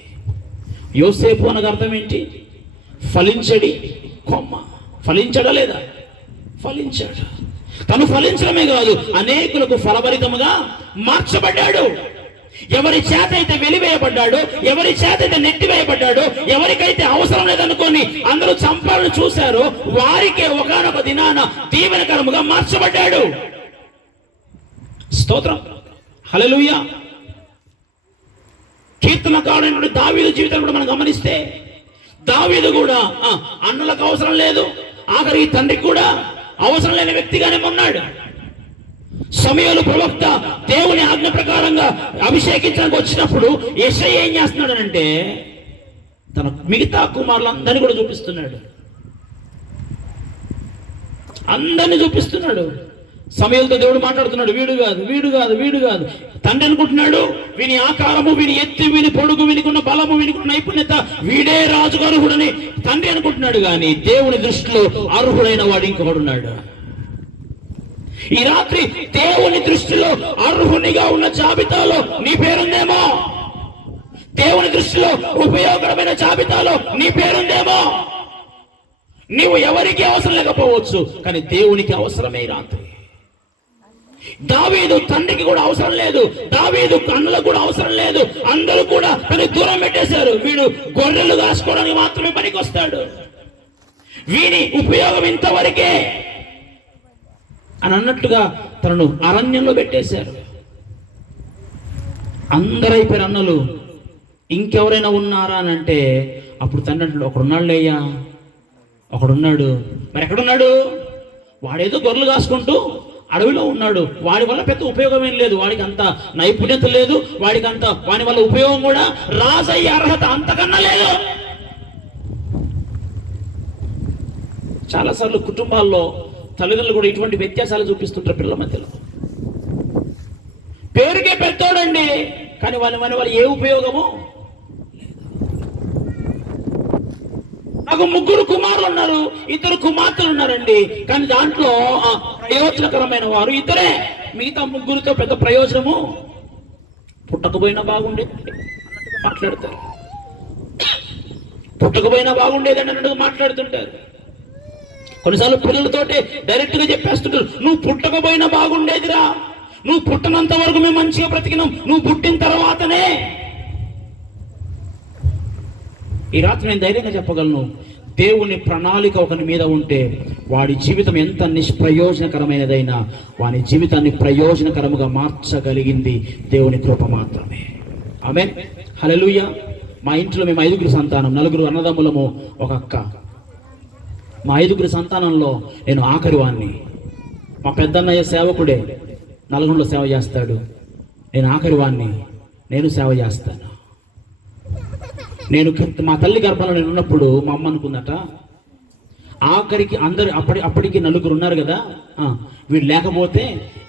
యోసేపు అనగా అర్థం ఏంటి? ఫలించడి కొమ్మ. ఫలించడా లేదా? ఫలించాడు. తను ఫలించడమే కాదు, అనేకులకు ఫలభరితముగా మార్చబడ్డాడు. ఎవరి చేత అయితే వెలివేయబడ్డాడో, ఎవరి చేత అయితే నెట్టివేయబడ్డాడో, ఎవరికైతే అవసరం లేదనుకొని అందరూ చంపాలని చూశారో వారికే ఒకానొక దినాన దీవెనకరముగా మార్చబడ్డాడు. స్తోత్రం, హల్లెలూయా. కీర్తనకారుడైనటువంటి దావీదు జీవితం కూడా మనం గమనిస్తే, దావీదు కూడా అన్నలకు అవసరం లేదు, ఆఖరికి తండ్రికి కూడా అవసరం లేని వ్యక్తిగానే ఉన్నాడు. సమూయేలు ప్రవక్త దేవుని ఆజ్ఞ ప్రకారంగా అభిషేకించడానికి వచ్చినప్పుడు యెషయా ఏం చేస్తున్నాడనంటే తన మిగతా కుమారులందరినీ కూడా చూపిస్తున్నాడు. అందరినీ చూపిస్తున్నాడు. సమూయేలుతో దేవుడు మాట్లాడుతున్నాడు, వీడు కాదు, వీడు కాదు, వీడు కాదు. తండ్రి అనుకుంటున్నాడు వీని ఆకారము, వీని ఎత్తు, వీని పొడుగు, వీనికున్న బలము, వీనికున్న నైపుణ్యత, వీడే రాజుకు అర్హుడని తండ్రి అనుకుంటున్నాడు. కానీ దేవుని దృష్టిలో అర్హుడైన వాడు ఇంకొకడున్నాడు. ఈ రాత్రి దేవుని దృష్టిలో అర్హునిగా ఉన్న జాబితాలో నీ పేరుందేమో. దేవుని దృష్టిలో ఉపయోగకరమైన జాబితాలో నీ పేరుందేమో. నీవు ఎవరికి అవసరం లేకపోవచ్చు, కానీ దేవునికి అవసరమే. ఈ రాత్రి దావీదు తండ్రికి కూడా అవసరం లేదు, దావీదు కన్నులకు కూడా అవసరం లేదు. అందరూ కూడా తనని దూరం పెట్టేశారు. వీడు గొర్రెలు కాసుకోవడానికి మాత్రమే పనికొస్తాడు, వీని ఉపయోగం ఇంతవరకే అని అన్నట్టుగా తనను అరణ్యంలో పెట్టేశారు. అందరైపోయారు అన్నలు. ఇంకెవరైనా ఉన్నారా అని అంటే అప్పుడు తండ్రి అంటాడు, ఒకడున్నాళ్ళయ్యా, ఒకడున్నాడు. మరి ఎక్కడున్నాడు? వాడేదో గొర్రెలు కాసుకుంటూ అడవిలో ఉన్నాడు. వాడి వల్ల పెద్ద ఉపయోగం ఏం లేదు, వాడికి అంత నైపుణ్యత లేదు, వాడికి అంత వాని వల్ల ఉపయోగం కూడా రాజయ్యే అర్హత అంతకన్నా లేదు. చాలాసార్లు కుటుంబాల్లో తల్లిదండ్రులు కూడా ఇటువంటి వ్యత్యాసాలు చూపిస్తుంటారు పిల్లల మధ్యలో. పేరుకే పెద్దోడండి, కానీ వాళ్ళు ఏ ఉపయోగము? నాకు 3 కుమారులు ఉన్నారు, 2 కుమార్తెలు ఉన్నారండి, కానీ దాంట్లో ప్రయోజనకరమైన వారు 2. మిగతా 3తో పెద్ద ప్రయోజనము పుట్టకపోయినా బాగుండేది మాట్లాడతారు, పుట్టకపోయినా బాగుండేదని అన్నట్టుగా మాట్లాడుతుంటారు. కొన్నిసార్లు పిల్లలతోటే డైరెక్ట్ గా చెప్పేస్తుంటారు, నువ్వు పుట్టకపోయినా బాగుండేదిరా, నువ్వు పుట్టనంత వరకు మేము మంచిగా బ్రతికినాం, నువ్వు పుట్టిన తర్వాతనే. ఈ రాత్రి నేను ధైర్యంగా చెప్పగలను, దేవుని ప్రణాళిక ఒకరి మీద ఉంటే వాడి జీవితం ఎంత నిష్ప్రయోజనకరమైనదైనా వాని జీవితాన్ని ప్రయోజనకరముగా మార్చగలిగింది దేవుని కృప మాత్రమే. ఆమేన్, హల్లెలూయా. మా ఇంట్లో మేము 5 సంతానం, 4 అన్నదమ్ములము, 1 అక్క. మా 5 సంతానంలో నేను ఆఖరి వాణ్ణి. మా పెద్దన్నయ్య సేవకుడే, నల్గొండలో సేవ చేస్తాడు. నేను ఆఖరి వాణ్ణి, నేను సేవ చేస్తాను. నేను మా తల్లి గర్భంలో నేను ఉన్నప్పుడు మా అమ్మ అనుకుందట, ఆఖరికి అందరు అప్పటికి 4 ఉన్నారు కదా, వీడు లేకపోతే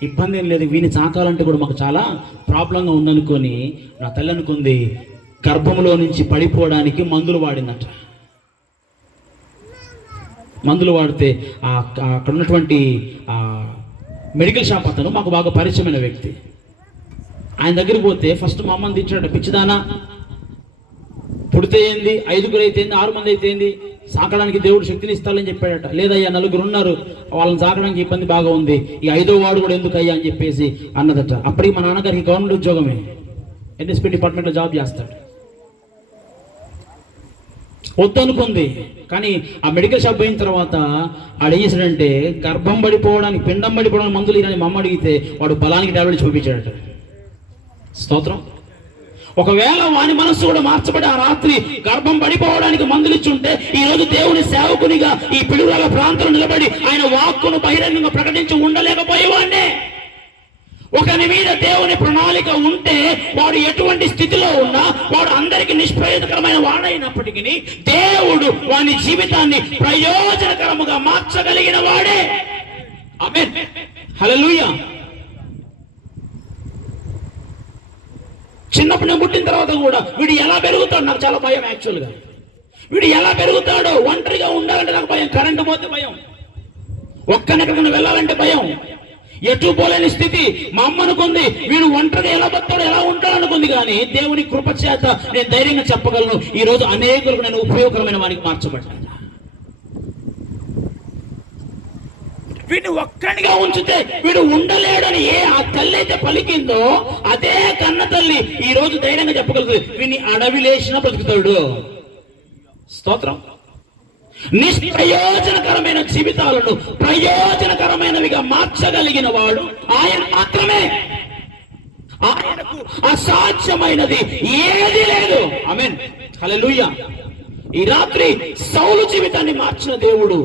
ఇబ్బంది ఏం లేదు, వీని చాకాలంటే కూడా మాకు చాలా ప్రాబ్లంగా ఉందనుకొని నా తల్లి అనుకుంది గర్భంలో నుంచి పడిపోవడానికి మందులు వాడిందట. మందులు వాడితే అక్కడ ఉన్నటువంటి మెడికల్ షాప్ అతను మాకు బాగా పరిచయమైన వ్యక్తి. ఆయన దగ్గరికి పోతే ఫస్ట్ మా అమ్మని తెచ్చాడట, పిచ్చిదానా, పుడితే ఏంది, 5 అయితే ఏంది, 6 మంది అయితే ఏంది, సాకడానికి దేవుడు శక్తిని ఇస్తాడని చెప్పాడట. లేదయ్యా 4 ఉన్నారు, వాళ్ళని సాకడానికి ఇబ్బంది బాగా ఉంది, ఈ 5వ వాడు కూడా ఎందుకు అయ్యా అని చెప్పేసి అన్నదట. అప్పటికి మా నాన్నగారికి గవర్నమెంట్ ఉద్యోగమే, ఎన్ఎస్పీ డిపార్ట్మెంట్లో జాబ్ చేస్తాడు. వద్దనుకుంది, కానీ ఆ మెడికల్ షాప్ పోయిన తర్వాత ఆడు ఏం చేశాడంటే గర్భం పడిపోవడానికి, పిండం పడిపోవడానికి మందులు ఇరని మా అమ్మ అడిగితే వాడు బలానికి టాబ్లెట్స్ చూపించాడట. స్తోత్రం. ఒకవేళ వాని మనస్సు కూడా మార్చబడి ఆ రాత్రి గర్భం పడిపోవడానికి మందులు ఇచ్చుంటే ఈ రోజు దేవుని సేవకునిగా ఈ పిడుగుల ప్రాంతంలో నిలబడి ఆయన వాక్కును బహిరంగంగా ప్రకటించి ఉండలేకపోయేవాడినే. ఒకరి మీద దేవుని ప్రణాళిక ఉంటే వాడు ఎటువంటి స్థితిలో ఉన్నా వాడు అందరికి నిష్ప్రయోజనకరమైన వాడైనప్పటికీ దేవుడు వాని జీవితాన్ని ప్రయోజనకరముగా మార్చగలిగిన వాడే. ఆమేన్, హల్లెలూయా. చిన్నప్పుడు నేను పుట్టిన తర్వాత కూడా వీడు ఎలా పెరుగుతాడు నాకు చాలా భయం. యాక్చువల్గా వీడు ఎలా పెరుగుతాడో, ఒంటరిగా ఉండాలంటే నాకు భయం, కరెంటు పోతే భయం, ఒక్కనెక్కడికైనా వెళ్ళాలంటే భయం, ఎటు పోలేని స్థితి. మా అమ్మ అనుకుంది వీడు ఒంటరిగా ఎలా బతాడో, ఎలా ఉంటాడు అనుకుంది. కానీ దేవుని కృప చేత నేను ధైర్యంగా చెప్పగలను, ఈ రోజు అనేకులకు నేను ఉపయోగకరమైన వానికి మార్చబడ్డాను. వీడిని ఒక్కడిగా ఉంచితే వీడు ఉండలేడని ఆ తల్లి అయితే పలికిందో అదే కన్న తల్లి ఈ రోజు ధైర్యంగా చెప్పగలుగుతుంది, వీడిని అడవి లేచిన బ్రతుకుతాడు. స్తోత్రం. నిష్ప్రయోజనకరమైన జీవితాలను ప్రయోజనకరమైనవిగా మార్చగలిగిన వాడు ఆయన మాత్రమే. ఆయనకు అసాధ్యమైనది ఏది లేదు. ఆమేన్, హల్లెలూయా. ఈ రాత్రి సౌలు జీవితాన్ని మార్చిన దేవుడు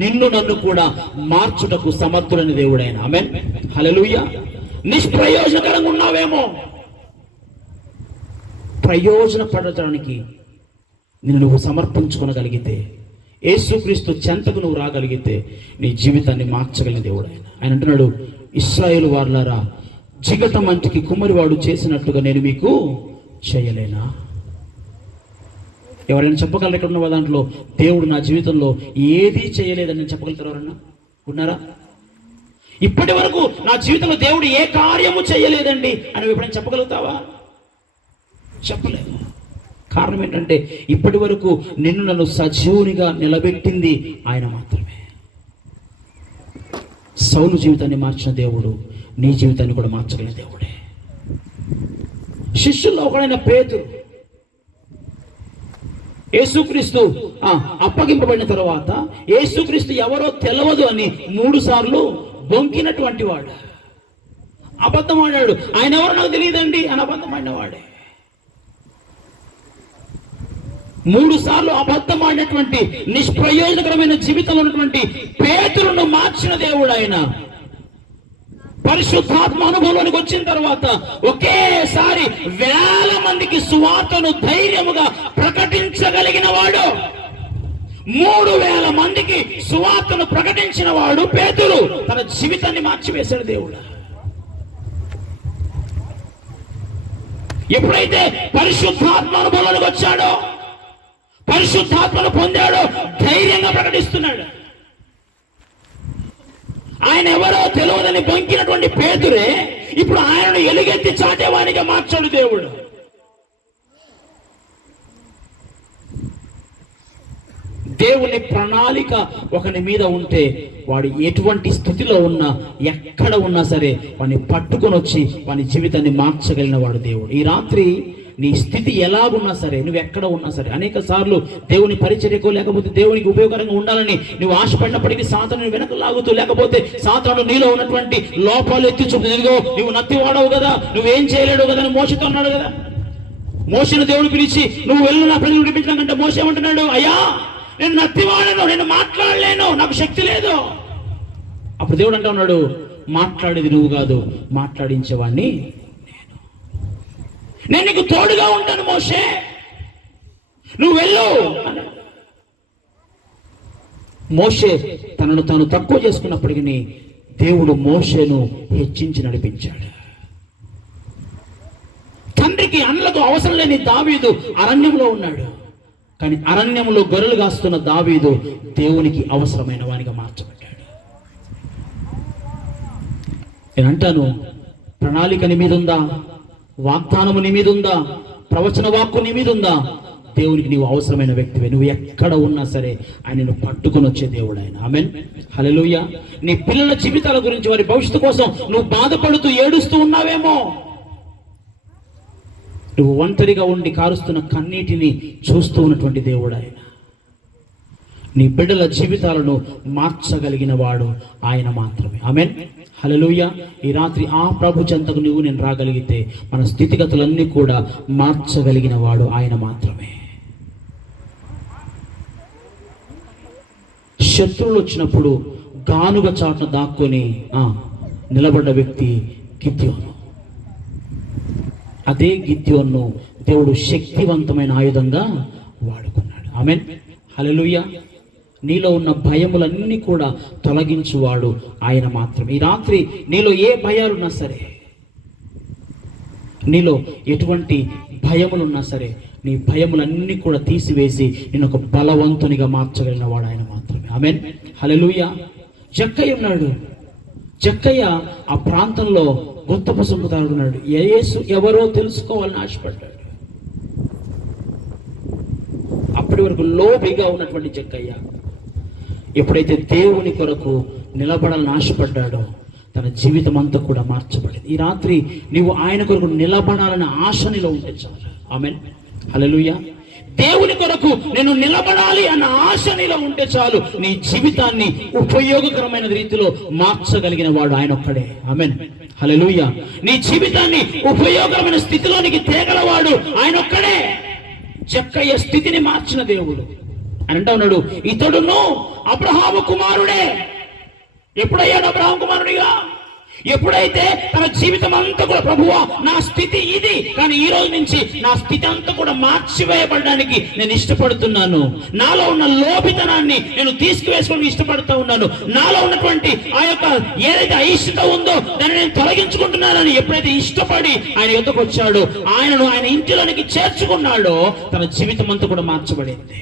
నిన్ను నన్ను కూడా మార్చుటకు సమర్థుడని దేవుడైన. ఆమేన్, హల్లెలూయా. నిష్ప్రయోజనకరంగా ఉన్నావేమో, ప్రయోజనపడటానికి నువ్వు సమర్పించుకోగలిగితే, యేసుక్రీస్తు చెంతకు నువ్వు రాగలిగితే నీ జీవితాన్ని మార్చగలిగిన దేవుడు ఆయన. ఆయన అంటున్నాడు, ఇశ్రాయేలు వారులారా, జిగట మంటికి కుమ్మరివాడు చేసినట్టుగా నేను మీకు చేయలేనా? ఎవరైనా చెప్పగలరు ఇక్కడ ఉన్న దాంట్లో దేవుడు నా జీవితంలో ఏదీ చేయలేదని నేను చెప్పగలుగుతారు? ఎవరన్నా ఉన్నారా? ఇప్పటి వరకు నా జీవితంలో దేవుడు ఏ కార్యము చేయలేదండి అని ఎప్పుడైనా చెప్పగలుగుతావా? చెప్పలేదు. కారణం ఏంటంటే ఇప్పటి వరకు నిన్ను నన్ను సజీవునిగా నిలబెట్టింది ఆయన మాత్రమే. సౌలు జీవితాన్ని మార్చిన దేవుడు నీ జీవితాన్ని కూడా మార్చగలిగిన దేవుడే. శిష్యుల్లో ఒకడైన పేతురు యేసుక్రీస్తు అప్పగింపబడిన తర్వాత యేసుక్రీస్తు ఎవరో తెలియదు అని 3 సార్లు బొంకినటువంటి వాడు, అబద్ధం ఆడాడు. ఆయన ఎవరో నాకు తెలియదండి అని అబద్ధం ఆడినవాడే. 3 సార్లు అబద్ధం ఆడినటువంటి నిష్ప్రయోజనకరమైన జీవితంలో ఉన్నటువంటి పేతురును మార్చిన దేవుడు ఆయన. పరిశుద్ధాత్మ అనుభవంలోనికి వచ్చిన తర్వాత ఒకేసారి 1000 మందికి సువార్తను ధైర్యముగా ప్రకటించగలిగిన వాడు. 3,000 మందికి సువార్తను ప్రకటించిన వాడు పేతురు. తన జీవితాన్ని మార్చివేశాడు దేవుడు. ఎప్పుడైతే పరిశుద్ధాత్మ అనుభవంలోకి వచ్చాడో, పరిశుద్ధాత్మను పొందాడో, ధైర్యంగా ప్రకటిస్తున్నాడు. ఆయన ఎవరో తెలియదని బొంకినటువంటి పేతురే ఇప్పుడు ఆయనను ఎలుగెత్తి చాటేవానిగా మార్చాడు దేవుడు. దేవుని ప్రణాళిక ఒకని మీద ఉంటే వాడు ఎటువంటి స్థితిలో ఉన్నా, ఎక్కడ ఉన్నా సరే వాడిని పట్టుకొని వచ్చి వాని జీవితాన్ని మార్చగలిగిన వాడు దేవుడు. ఈ రాత్రి నీ స్థితి ఎలాగున్నా సరే, నువ్వు ఎక్కడ ఉన్నా సరే, అనేక సార్లు దేవుని పరిచర్యకో లేకపోతే దేవునికి ఉపయోగకరంగా ఉండాలని నువ్వు ఆశపడినప్పటికీ సాతాను వెనక లాగుతూ, లేకపోతే సాతాను నీలో ఉన్నటువంటి లోపాలు ఎత్తి చూపు, ఇదిగో నువ్వు నత్తి వాడవు కదా, నువ్వేం చేయలేడు కదా అని మోసతో అన్నాడు కదా. మోసను దేవుడు పిలిచి నువ్వు వెళ్ళు నా ప్రజలు విడిపించడం కంటే మోస ఏమంటున్నాడు? అయ్యా నేను నత్తివాడను, నేను మాట్లాడలేను, నాకు శక్తి లేదు. అప్పుడు దేవుడు అంటా ఉన్నాడు, మాట్లాడేది నువ్వు కాదు, మాట్లాడించేవాడిని నేను నీకు తోడుగా ఉంటాను మోషే, నువ్వు వెళ్ళు. మోషే తనను తాను తక్కువ చేసుకున్నప్పటికీ దేవుడు మోషేను హెచ్చించి నడిపించాడు. తండ్రికి అన్నలకు అవసరం లేని దావీదు అరణ్యంలో ఉన్నాడు, కానీ అరణ్యంలో గొర్రెలు కాస్తున్న దావీదు దేవునికి అవసరమైన వానిగా మార్చబడ్డాడు. నేను అంటాను, ప్రణాళిక నీ మీద ఉందా? వాగ్దానము నీ మీద ఉందా? ప్రవచన వాక్కు నీ మీద ఉందా? దేవునికి నీవు అవసరమైన వ్యక్తివే. నువ్వు ఎక్కడ ఉన్నా సరే ఆయనను పట్టుకొని వచ్చే దేవుడు ఆయన. ఆమేన్, హల్లెలూయా. నీ పిల్లల జీవితాల గురించి, వారి భవిష్యత్తు కోసం నువ్వు బాధపడుతూ ఏడుస్తూ ఉన్నావేమో. నువ్వు ఒంటరిగా ఉండి కారుస్తున్న కన్నీటిని చూస్తూ ఉన్నటువంటి దేవుడు ఆయన. నీ బిడ్డల జీవితాలను మార్చగలిగిన వాడు ఆయన మాత్రమే. ఆమేన్, హల్లెలూయా. ఈ రాత్రి ఆ ప్రభు చెంతకు నువ్వు నేను రాగలిగితే మన స్థితిగతులన్నీ కూడా మార్చగలిగిన వాడు ఆయన మాత్రమే. శత్రువులు వచ్చినప్పుడు గానుగ చాటున దాక్కొని నిలబడ్డ వ్యక్తి గిద్యోను. అదే గిద్యోను దేవుడు శక్తివంతమైన ఆయుధంగా వాడుకున్నాడు. ఆమేన్, హల్లెలూయా. నీలో ఉన్న భయములన్నీ కూడా తొలగించువాడు ఆయన మాత్రమే. ఈ రాత్రి నీలో ఏ భయాలున్నా సరే, నీలో ఎటువంటి భయములున్నా సరే, నీ భయములన్నీ కూడా తీసివేసి నేను ఒక బలవంతునిగా మార్చగలిగిన వాడు ఆయన మాత్రమే. ఆమేన్, హల్లెలూయా. జక్కయ్య ఉన్నాడు. జక్కయ్య ఆ ప్రాంతంలో గొంతపు సొంపుతాడు ఉన్నాడు. యేసు ఎవరో తెలుసుకోవాలని ఆశపడ్డాడు. అప్పటి వరకు లోబిగా ఉన్నటువంటి జక్కయ్య ఎప్పుడైతే దేవుని కొరకు నిలబడాలని ఆశపడ్డాడో తన జీవితం అంతా కూడా మార్చబడింది. ఈ రాత్రి నీవు ఆయన కొరకు నిలబడాలని ఆశ నీలో ఉంటే చాలు. ఆమేన్, హల్లెలూయా. దేవుని కొరకు నేను నిలబడాలి అన్న ఆశ నీలో ఉంటే చాలు. నీ జీవితాన్ని ఉపయోగకరమైన రీతిలో మార్చగలిగిన వాడు ఆయన ఒక్కడే. ఆమేన్, హల్లెలూయా. నీ జీవితాన్ని ఉపయోగకరమైన స్థితిలోనికి తేగలవాడు ఆయన ఒక్కడే. జక్కయ్య స్థితిని మార్చిన దేవుడు అని అంటా ఉన్నాడు, ఇతడును అబ్రహాము కుమారుడే. ఎప్పుడయ్యాడు అబ్రహాం కుమారుడిగా? ఎప్పుడైతే తన జీవితం అంతా కూడా ప్రభువా నా స్థితి ఇది, కానీ ఈ రోజు నుంచి నా స్థితి అంతా కూడా మార్చివేయబడడానికి నేను ఇష్టపడుతున్నాను, నాలో ఉన్న లోపితనాన్ని నేను తీసుకువేసుకోవడానికి ఇష్టపడుతూ ఉన్నాను, నాలో ఉన్నటువంటి ఆ యొక్క ఏదైతే అయిష్టత ఉందో దాన్ని నేను తొలగించుకుంటున్నానని ఎప్పుడైతే ఇష్టపడి ఆయన యొద్దకు వచ్చాడో, ఆయనను ఆయన ఇంటిలోనికి చేర్చుకున్నాడో తన జీవితం అంతా కూడా మార్చబడింది.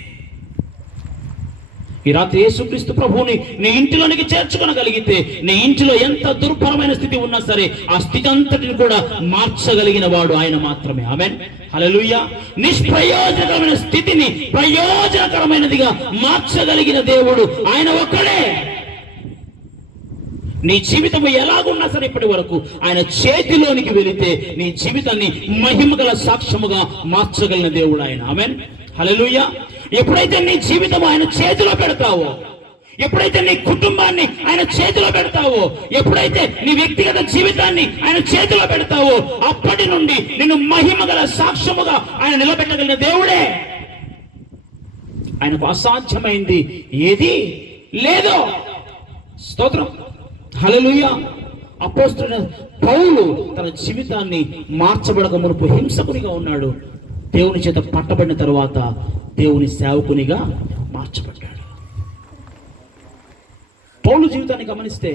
ఈ రాత్రి యేసుక్రీస్తు ప్రభువుని నీ ఇంటిలోనికి చేర్చుకోగలిగితే నీ ఇంటిలో ఎంత దుర్భరమైన స్థితి ఉన్నా సరే ఆ స్థితి అంతటిని కూడా మార్చగలిగిన వాడు ఆయన మాత్రమే. ఆమేన్, హల్లెలూయా. నిష్ప్రయోజనకరమైన స్థితిని ప్రయోజనకరమైనదిగా మార్చగలిగిన దేవుడు ఆయన ఒక్కడే. నీ జీవితం ఎలాగున్నా సరే ఇప్పటి వరకు ఆయన చేతిలోనికి వెళితే నీ జీవితాన్ని మహిమగల సాక్ష్యముగా మార్చగలిగిన దేవుడు ఆయన. ఆమేన్, హల్లెలూయా. ఎప్పుడైతే నీ జీవితం ఆయన చేతిలో పెడతావో, ఎప్పుడైతే నీ కుటుంబాన్ని ఆయన చేతిలో పెడతావో, ఎప్పుడైతే నీ వ్యక్తిగత జీవితాన్ని ఆయన చేతిలో పెడతావో అప్పటి నుండి నిన్ను మహిమగల సాక్ష్యముగా ఆయన నిలబెట్టగలిగిన దేవుడే. ఆయనకు అసాధ్యమైంది ఏది లేదో. స్తోత్రం, హల్లెలూయా. అపోస్తలుడైన పౌలు తన జీవితాన్ని మార్చబడక మునుపు హింసకునిగా ఉన్నాడు. దేవుని చేత పట్టబడిన తరువాత దేవుని సేవకునిగా మార్చబడ్డాడు. పౌలు జీవితాన్ని గమనిస్తే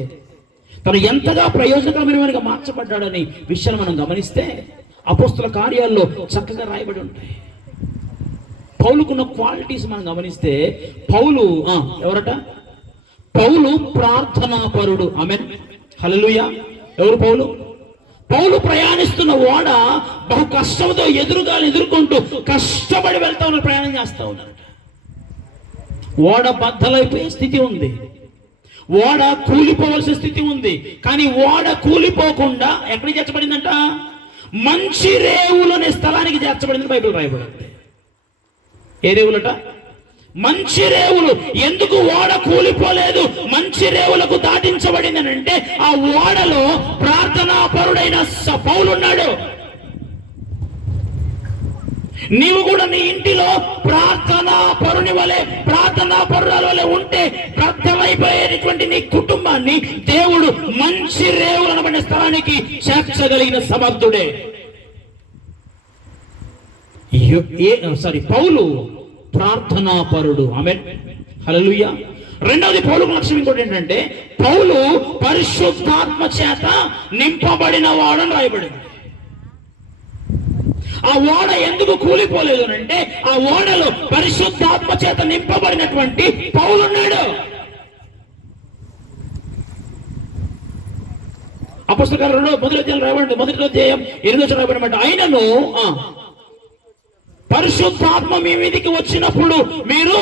తను ఎంతగా ప్రయోజనకరమైనగా మార్చబడ్డాడని విషయాన్ని మనం గమనిస్తే అపోస్తుల కార్యాల్లో చక్కగా రాయబడి ఉంటాయి. పౌలుకున్న క్వాలిటీస్ మనం గమనిస్తే పౌలు ఎవరట? పౌలు ప్రార్థనాపరుడు. ఆమేన్, హల్లెలూయా. ఎవరు పౌలు? పౌలు ప్రయాణిస్తున్న ఓడ బహు కష్టంతో ఎదుర్కొంటూ కష్టపడి వెళ్తా ఉన్నారు, ప్రయాణం చేస్తా ఉన్నారట. ఓడ బద్దలైపోయే స్థితి ఉంది, ఓడ కూలిపోవలసిన స్థితి ఉంది. కానీ ఓడ కూలిపోకుండా ఎక్కడికి చేర్చబడిందంట? మంచి రేవులు అనే స్థలానికి చేర్చబడింది బైబిల్ రాయబడింది. ఏ రేవులట? మంచి రేవులు. ఎందుకు ఓడ కూలిపోలేదు, మంచి రేవులకు దాటించబడింది అని అంటే ఆ ఓడలో ప్రార్థనాపరుడైన పౌలు ఉన్నాడు. నీవు కూడా నీ ఇంటిలో ప్రార్థనాపరుని వలె, ప్రార్థనాపరుల వలె ఉంటే ప్రార్థనైపోయేటువంటి నీ కుటుంబాన్ని దేవుడు మంచి రేవులు అనబడిన స్థలానికి చేర్చగలిగిన సమర్థుడే. పౌలు ప్రార్థనాపరుడు. ఆమేన్, హల్లెలూయా. రెండవది పౌలుకు లక్ష్యం ఇంకోటి ఏంటంటే పౌలు పరిశుద్ధాత్మ చేత నింపబడిన వాడని రాయబడింది. ఆ ఓడ ఎందుకు కూలిపోలేదు అంటే ఆ ఓడలో పరిశుద్ధాత్మ చేత నింపబడినటువంటి పౌలు ఉన్నాడు. అపోస్తలుల కార్యాలు మొదటి అధ్యాయం రాయబడింది. మొదటి అధ్యాయం 8వ రాయబడినమాట. ఆయనను పరిశుద్ధాత్మ మీ మీదికి వచ్చినప్పుడు మీరు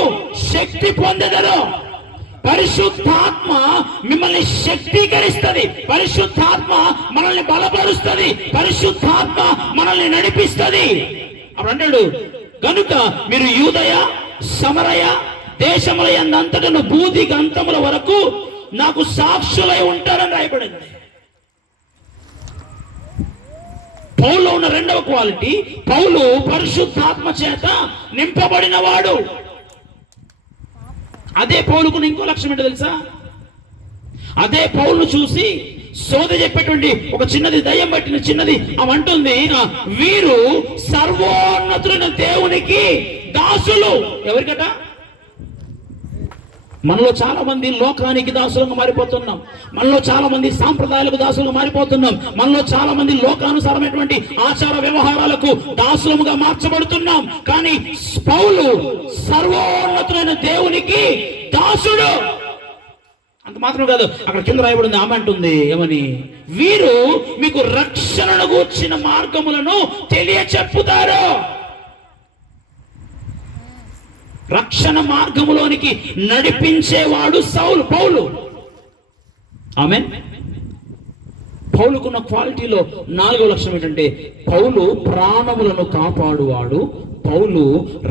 శక్తి పొందెదరు. పరిశుద్ధాత్మ మిమ్మల్ని శక్తీకరిస్తుంది, పరిశుద్ధాత్మ మనల్ని బలపరుస్తుంది, పరిశుద్ధాత్మ మనల్ని నడిపిస్తుంది. అప్పుడు అంటాడు, కనుక మీరు యూదయ సమరయ దేశముల యందంతటను భూది గంతముల వరకు నాకు సాక్షులై ఉంటారని రాయబడింది. పౌలు ఉన్న రెండవ క్వాలిటీ, పౌలు పరిశుద్ధాత్మ చేత నింపబడిన వాడు. అదే పౌలుకు ఇంకో లక్ష్యం ఏంటో తెలుసా? అదే పౌలును చూసి సోద చెప్పేటువంటి ఒక చిన్నది, దయ్యం పట్టిన చిన్నది అవంటుంది, వీరు సర్వోన్నతులైన దేవునికి దాసులు. ఎవరికట? మనలో చాలా మంది లోకానికి దాసులుగా మారిపోతున్నాం, మనలో చాలా మంది సాంప్రదాయాలకు దాసులుగా మారిపోతున్నాం, మనలో చాలా మంది లోకానుసారమైనటువంటి ఆచార వ్యవహారాలకు దాసులముగా మార్చబడుతున్నాం. కానీ పౌలు సర్వోన్నతులైన దేవునికి దాసుడు. అంత మాత్రం కాదు, అక్కడ కింద రాయబడింది, ఆమె అంటుంది ఏమని? వీరు మీకు రక్షణను గూర్చిన మార్గములను తెలియచెప్పుతారు. రక్షణ మార్గములోనికి నడిపించేవాడు పౌలు. ఆమేన్. పౌలుకున్న క్వాలిటీలో 4వ లక్షణం ఏంటంటే పౌలు ప్రాణములను కాపాడువాడు, పౌలు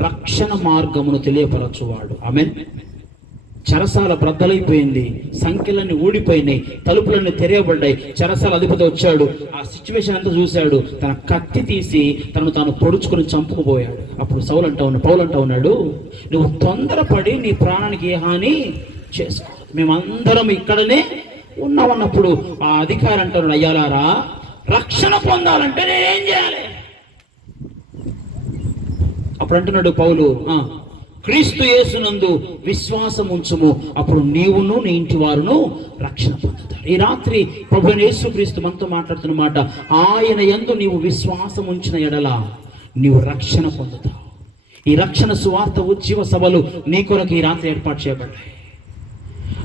రక్షణ మార్గమును తెలియపరచువాడు. ఆమేన్. చెరసాల బ్రద్దలైపోయింది, సంఖ్యలన్నీ ఊడిపోయినాయి, తలుపులన్నీ తెరవబడ్డాయి. చెరసాల అధిపతి వచ్చాడు, ఆ సిచ్యువేషన్ అంతా చూశాడు, తన కత్తి తీసి తనను తాను పొడుచుకొని చంపుకుపోయాడు. అప్పుడు పౌలు అంటా ఉన్నాడు, నువ్వు తొందరపడి నీ ప్రాణానికి ఏ హాని చేసుకో, మేమందరం ఇక్కడనే ఉన్నామన్నప్పుడు ఆ అధికారి అంటాడు, అయ్యాలారా రక్షణ పొందాలంటే నేనేం చేయాలి? అప్పుడు అంటున్నాడు పౌలు, క్రీస్తు యేసునందు విశ్వాసం ఉంచుము, అప్పుడు నీవును నీ ఇంటి వారును రక్షణ పొందుతారు. ఈ రాత్రి ప్రభువైన యేసుక్రీస్తు మనతో మాట్లాడుతున్న మాట, ఆయన యందు నీవు విశ్వాసం ఉంచిన ఎడల నీవు రక్షణ పొందుతావు. ఈ రక్షణ సువార్త ఉజ్జీవ సభలు నీ కొరకు ఈ రాత్రి ఏర్పాటు చేయబడ్డాయి.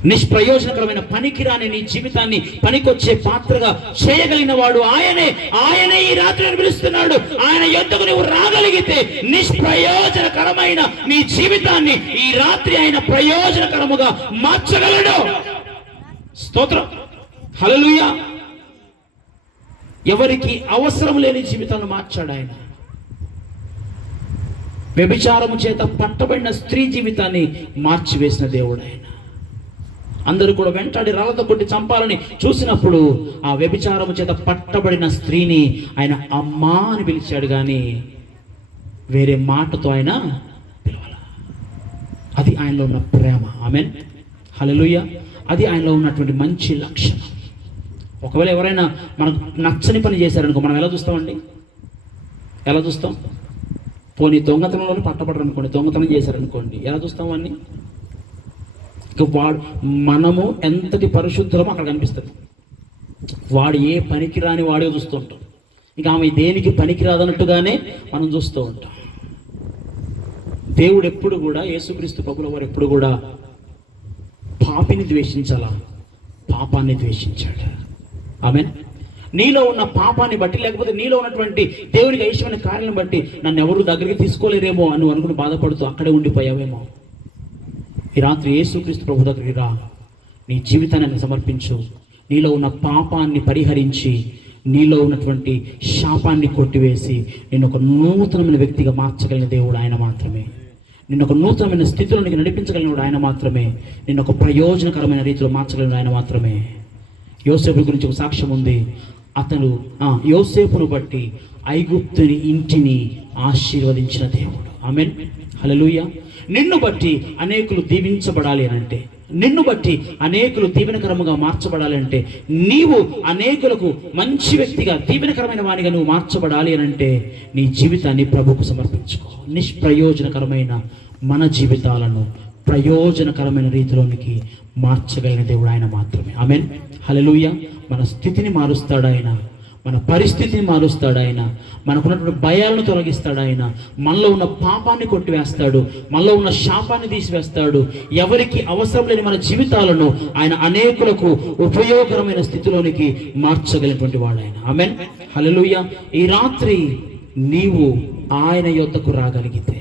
నిష్ప్రయోజనకరమైన పనికిరాని నీ జీవితాన్ని పనికొచ్చే పాత్రగా చేయగలిగిన వాడు ఆయనే ఈ రాత్రి పిలుస్తున్నాడు. ఆయన యొద్దకు నువ్వు రాగలిగితే నిష్ప్రయోజనకరమైన నీ జీవితాన్ని ఈ రాత్రి ఆయన ప్రయోజనకరముగా మార్చగలడు. స్తోత్రం, హల్లెలూయా. ఎవరికి అవసరం లేని జీవితాన్ని మార్చాడు ఆయన. వ్యభిచారము చేత పట్టబడిన స్త్రీ జీవితాన్ని మార్చివేసిన దేవుడు ఆయన. అందరూ కూడా వెంటాడి రాళ్ళతో కొట్టి చంపాలని చూసినప్పుడు ఆ వ్యభిచారము చేత పట్టబడిన స్త్రీని ఆయన అమ్మా అని పిలిచాడు, కానీ వేరే మాటతో ఆయన పిలవాల. అది ఆయనలో ఉన్న ప్రేమ. ఆమేన్, హల్లెలూయా. అది ఆయనలో ఉన్నటువంటి మంచి లక్షణం. ఒకవేళ ఎవరైనా మనకు నచ్చని పని చేశారనుకో, మనం ఎలా చూస్తామండి? ఎలా చూస్తాం? పోనీ దొంగతనంలోనే పట్టబడరు అనుకోండి, దొంగతనం చేశారనుకోండి, ఎలా చూస్తాం? అన్ని వాడు మనము ఎంతటి పరిశుద్ధమో అక్కడ కనిపిస్తుంది. వాడు ఏ పనికిరాని వాడే చూస్తూ ఉంటాం. ఇక ఆమె దేనికి పనికిరాదన్నట్టుగానే మనం చూస్తూ ఉంటాం. దేవుడు ఎప్పుడు కూడా, యేసుక్రీస్తు ప్రభుల వారు ఎప్పుడు కూడా పాపిని ద్వేషించాలా, పాపాన్ని ద్వేషించాడు. ఆమేన్. నీలో ఉన్న పాపాన్ని బట్టి, లేకపోతే నీలో ఉన్నటువంటి దేవునికి ఐశ్వర్యమైన కార్యాలను బట్టి నన్ను ఎవరు దగ్గరికి తీసుకోలేరేమో అని నువ్వు అనుకుని బాధపడుతూ అక్కడే ఉండిపోయావేమో. ఈ రాత్రి యేసుక్రీస్తు ప్రభు దగ్గరికి రా, నీ జీవితాన్ని సమర్పించు. నీలో ఉన్న పాపాన్ని పరిహరించి, నీలో ఉన్నటువంటి శాపాన్ని కొట్టివేసి నిన్ను ఒక నూతనమైన వ్యక్తిగా మార్చగలిగిన దేవుడు ఆయన మాత్రమే. నిన్ను ఒక నూతనమైన స్థితిలోనికి నడిపించగలిగినవాడు ఆయన మాత్రమే. నిన్ను ఒక ప్రయోజనకరమైన రీతిలో మార్చగలిగిన ఆయన మాత్రమే. యోసేపు గురించి ఒక సాక్ష్యం ఉంది. అతను యోసేపును బట్టి ఐగుప్తుని ఇంటిని ఆశీర్వదించిన దేవుడు. ఆమేన్, హల్లెలూయా. నిన్ను బట్టి అనేకులు దీవించబడాలి అని అంటే, నిన్ను బట్టి అనేకులు దీవెనకరముగా మార్చబడాలి అంటే, నీవు అనేకులకు మంచి వ్యక్తిగా, దీవెనకరమైన వానిగా నువ్వు మార్చబడాలి అని అంటే నీ జీవితాన్ని ప్రభువుకు సమర్పించుకో. నిష్ప్రయోజనకరమైన మన జీవితాలను ప్రయోజనకరమైన రీతిలోనికి మార్చగలిగిన దేవుడు ఆయన మాత్రమే. ఆమేన్, హల్లెలూయా. మన స్థితిని మారుస్తాడు ఆయన, మన పరిస్థితిని మారుస్తాడు ఆయన, మనకున్నటువంటి భయాలను తొలగిస్తాడు ఆయన, మనలో ఉన్న పాపాన్ని కొట్టివేస్తాడు, మనలో ఉన్న శాపాన్ని తీసివేస్తాడు. ఎవరికి అవసరం లేని మన జీవితాలను ఆయన అనేకులకు ఉపయోగకరమైన స్థితిలోనికి మార్చగలిగినటువంటి వాడు ఆయన. ఆమేన్, హల్లెలూయా. ఈ రాత్రి నీవు ఆయన యొద్దకు రాగలిగితే,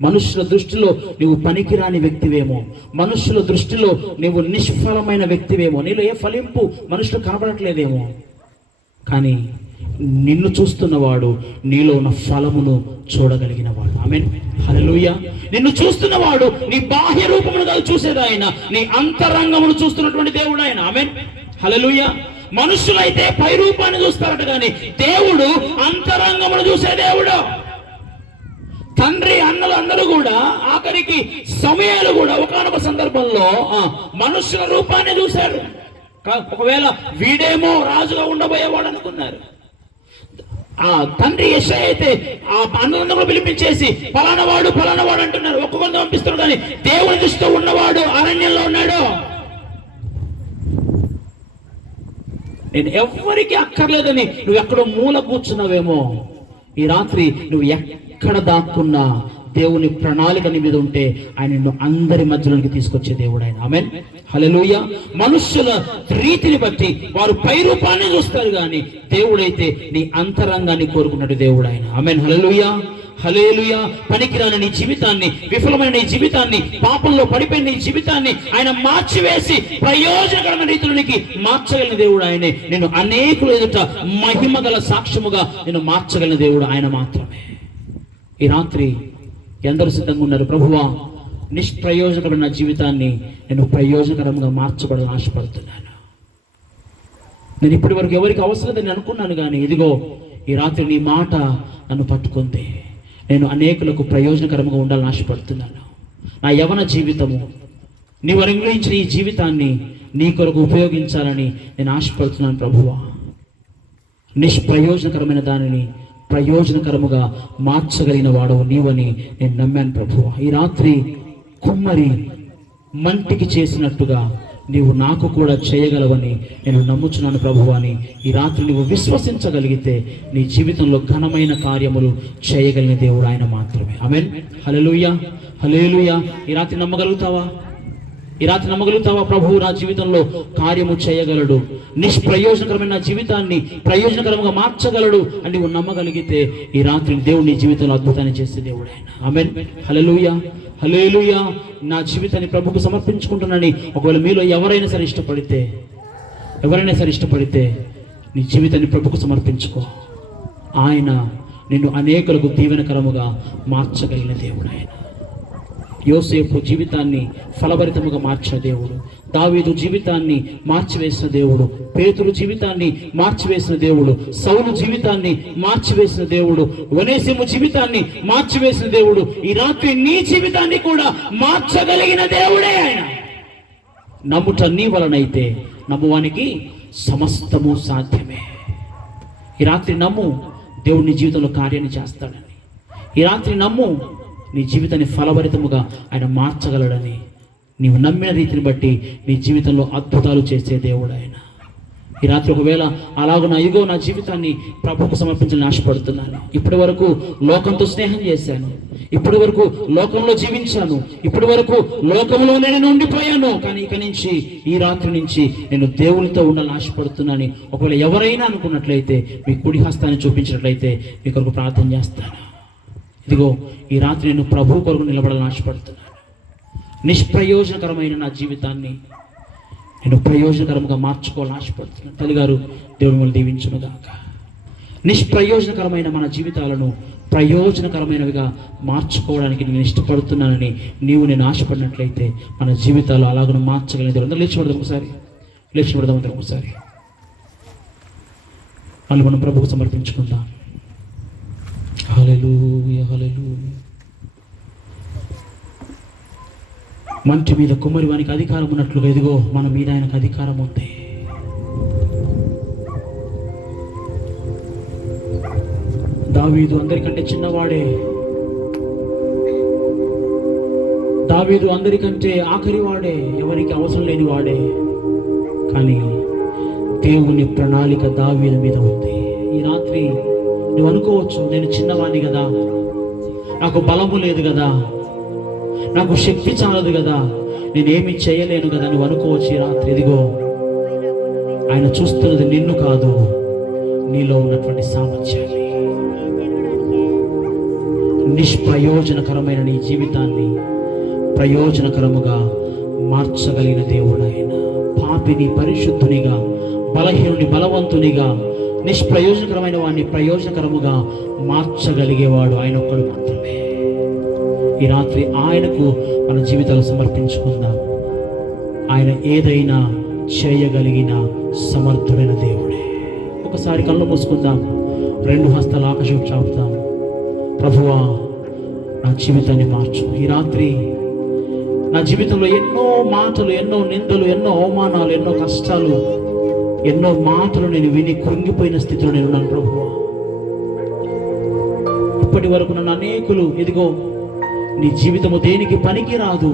మనుషుల దృష్టిలో నువ్వు పనికిరాని వ్యక్తివేమో, మనుషుల దృష్టిలో నువ్వు నిష్ఫలమైన వ్యక్తివేమో, నీలో ఏ ఫలింపు మనుషులు కనబడట్లేదేమో, కానీ నిన్ను చూస్తున్నవాడు నీలో ఉన్న ఫలమును చూడగలిగిన వాడు. ఆమేన్, హల్లెలూయా. నిన్ను చూస్తున్నవాడు నీ బాహ్య రూపమును కాదు చూసేది ఆయన, నీ అంతరంగమును చూస్తున్నటువంటి దేవుడు ఆయన. ఆమేన్, హల్లెలూయా. మనుషులైతే పై రూపాన్ని చూస్తారట, కానీ దేవుడు అంతరంగమును చూసే దేవుడు. తండ్రి అన్నలు అందరూ కూడా, ఆఖరికి సమయాలు కూడా ఒకనొక సందర్భంలో మనుషుల రూపాన్ని చూశారు. ఒకవేళ వీడేమో రాజుగా ఉండబోయేవాడు అనుకున్నారు. ఆ తండ్రి యెషయా అయితే ఆ అన్నలందరూ పిలిపించేసి ఫలానవాడు ఫలానవాడు అంటున్నారు, ఒక్కొక్కరిని పంపిస్తున్నారు. కానీ దేవుని దృష్టితో ఉన్నవాడు అరణ్యంలో ఉన్నాడు. నేను ఎవరికి అక్కర్లేదని నువ్వు ఎక్కడో మూల కూర్చున్నావేమో, ఈ రాత్రి నువ్వు ఎక్కడ దాక్కున్నా దేవుని ప్రణాళిక నీ మీద ఉంటే ఆయన నిన్ను అందరి మధ్యలోకి తీసుకొచ్చే దేవుడు ఆయన. ఆమేన్, హల్లెలూయా. మనుష్యుల రీతిని బట్టి వారు పై రూపాన్ని చూస్తారు, కానీ దేవుడైతే నీ అంతరంగాన్ని కోరుకున్నట్టు దేవుడు ఆయన. ఆమేన్, హల్లెలూయా, హల్లెలూయా. పనికిరాని నీ జీవితాన్ని, విఫలమైన నీ జీవితాన్ని, పాపంలో పడిపోయిన నీ జీవితాన్ని ఆయన మార్చివేసి ప్రయోజనకరమైన రీతిలోనికి మార్చగలిగిన దేవుడు ఆయనే. నేను అనేకులు ఎదుట మహిమ గల సాక్ష్యముగా నేను మార్చగలిగిన దేవుడు ఆయన మాత్రమే. ఈ రాత్రి ఎందరు సిద్ధంగా ఉన్నారు? ప్రభువా, నిష్ప్రయోజనకరమైన నా జీవితాన్ని నేను ప్రయోజనకరంగా మార్చబడాలని ఆశపడుతున్నాను. నేను ఇప్పటి వరకు ఎవరికి అవసరం లేదని అనుకున్నాను, కానీ ఇదిగో ఈ రాత్రి నీ మాట నన్ను పట్టుకుంది. నేను అనేకులకు ప్రయోజనకరంగా ఉండాలని ఆశపడుతున్నాను. నా యవన జీవితము, నీవు అనుగ్రహించిన ఈ జీవితాన్ని నీ కొరకు ఉపయోగించాలని నేను ఆశపడుతున్నాను. ప్రభువా, నిష్ప్రయోజనకరమైన దానిని ప్రయోజనకరముగా మార్చగలిగిన వాడవు నీవని నేను నమ్మాను. ప్రభువా, ఈ రాత్రి కుమ్మరి మంటికి చేసినట్టుగా నీవు నాకు కూడా చేయగలవని నేను నమ్ముచున్నాను ప్రభువా అని ఈ రాత్రి నువ్వు విశ్వసించగలిగితే నీ జీవితంలో ఘనమైన కార్యములు చేయగలిగిన దేవుడు ఆయన మాత్రమే. ఆమేన్, హల్లెలూయా, హల్లెలూయా. ఈ రాత్రి నమ్మగలుగుతావా? ఈ రాత్రి నమ్మగలుగుతావా? ప్రభువు నా జీవితంలో కార్యము చేయగలడు, నిష్ప్రయోజనకరమైన నా జీవితాన్ని ప్రయోజనకరంగా మార్చగలడు అని నువ్వు నమ్మగలిగితే ఈ రాత్రి దేవుడు నీ జీవితంలో అద్భుతాన్ని చేసే దేవుడు ఆయన. ఆమేన్, హల్లెలూయా, హల్లెలూయా. నా జీవితాన్ని ప్రభువుకు సమర్పించుకుంటున్నానని ఒకవేళ మీలో ఎవరైనా సరే ఇష్టపడితే నీ జీవితాన్ని ప్రభువుకు సమర్పించుకో. ఆయన నిన్ను అనేకులకు దీవెనకరముగా మార్చగలిగిన దేవుడు ఆయన. యోసేపు జీవితాన్ని ఫలభరితముగా మార్చిన దేవుడు, దావీదు జీవితాన్ని మార్చివేసిన దేవుడు, పేతురు జీవితాన్ని మార్చివేసిన దేవుడు, సౌలు జీవితాన్ని మార్చివేసిన దేవుడు, ఒనేసిము జీవితాన్ని మార్చివేసిన దేవుడు, ఈ రాత్రి నీ జీవితాన్ని కూడా మార్చగలిగిన దేవుడే ఆయన. నమ్ముట నీ వలనైతే నమ్మువానికి సమస్తము సాధ్యమే. ఈ రాత్రి నమ్ము, దేవుడు నీ జీవితంలో కార్యాన్ని చేస్తాడని. ఈ రాత్రి నమ్ము, నీ జీవితాన్ని ఫలభరితముగా ఆయన మార్చగలడని నీవు నమ్మిన రీతిని బట్టి నీ జీవితంలో అద్భుతాలు చేసే దేవుడు ఆయన. ఈ రాత్రి ఒకవేళ అలాగున ఇదిగో నా జీవితాన్ని ప్రభువుకు సమర్పించాలని ఆశపడుతున్నాను, ఇప్పటి వరకు లోకంతో స్నేహం చేశాను, ఇప్పటి వరకు లోకంలో జీవించాను, ఇప్పటి వరకు లోకంలో నేను ఉండిపోయాను, కానీ ఇక నుంచి ఈ రాత్రి నుంచి నేను దేవునితో ఉండాలని ఆశపడుతున్నాను. ఒకవేళ ఎవరైనా అనుకున్నట్లయితే మీ కుడి హస్తాన్ని చూపించినట్లయితే మీ కొరకు ప్రార్థన చేస్తాను. ఇదిగో ఈ రాత్రి నేను ప్రభువు కొరకు నిలబడాలని ఆశపడుతున్నాను. నిష్ప్రయోజనకరమైన నా జీవితాన్ని నేను ప్రయోజనకరంగా మార్చుకోవాలని ఆశపడుతున్నాను. తల్లిగారు దేవుని వల్ల దీవించునుగాక. నిష్ప్రయోజనకరమైన మన జీవితాలను ప్రయోజనకరమైనవిగా మార్చుకోవడానికి నేను ఇష్టపడుతున్నానని నేను ఆశపడినట్లయితే మన జీవితాలు అలాగను మార్చగలిగిన అందరూ లేచిపడదాం ఒకసారి వాళ్ళు మనం ప్రభువుకు సమర్పించుకుందాం. హల్లెలూయా, హల్లెలూయా. మంటి మీద కుమ్మరి వానికి అధికారం ఉన్నట్లుగా ఇదిగో మన మీద ఆయనకు అధికారం ఉంది. దావీదు అందరికంటే చిన్నవాడే, దావీదు అందరికంటే ఆఖరి వాడే, ఎవరికి అవసరం లేని వాడే, కానీ దేవుని ప్రణాళిక దావీదు మీద ఉంది. ఈ రాత్రి నువ్వు అనుకోవచ్చు, నేను చిన్నవాడిని కదా, నాకు బలము లేదు కదా, నాకు శక్తి చాలదు కదా, నేనేమి చేయలేను కదా నువ్వు అనుకోవచ్చు. ఈ రాత్రి ఇదిగో ఆయన చూస్తున్నది నిన్ను కాదు, నీలో ఉన్నటువంటి సామర్థ్యాన్ని. నిష్ప్రయోజనకరమైన నీ జీవితాన్ని ప్రయోజనకరముగా మార్చగలిగిన దేవుడు ఆయన. పాపిని పరిశుద్ధునిగా, బలహీనుని బలవంతునిగా, నిష్ప్రయోజనకరమైన వాడిని ప్రయోజనకరముగా మార్చగలిగేవాడు ఆయన ఒక్కడు మాత్రమే. ఈ రాత్రి ఆయనకు మన జీవితాలు సమర్పించుకుందాం. ఆయన ఏదైనా చేయగలిగిన సమర్థుడైన దేవుడే. ఒకసారి కళ్ళు మూసుకుందాం, రెండు హస్తాలు ఆకాశం చాపుతాం. ప్రభువా, నా జీవితాన్ని మార్చు. ఈ రాత్రి నా జీవితంలో ఎన్నో మాటలు, ఎన్నో నిందలు, ఎన్నో అవమానాలు, ఎన్నో కష్టాలు, ఎన్నో మాటలు నేను విని కృంగిపోయిన స్థితిలో నేను ఉన్నాను. ప్రభువా, ఇప్పటి వరకు నన్ను అనేకులు ఇదిగో నీ జీవితము దేనికి పనికి రాదు,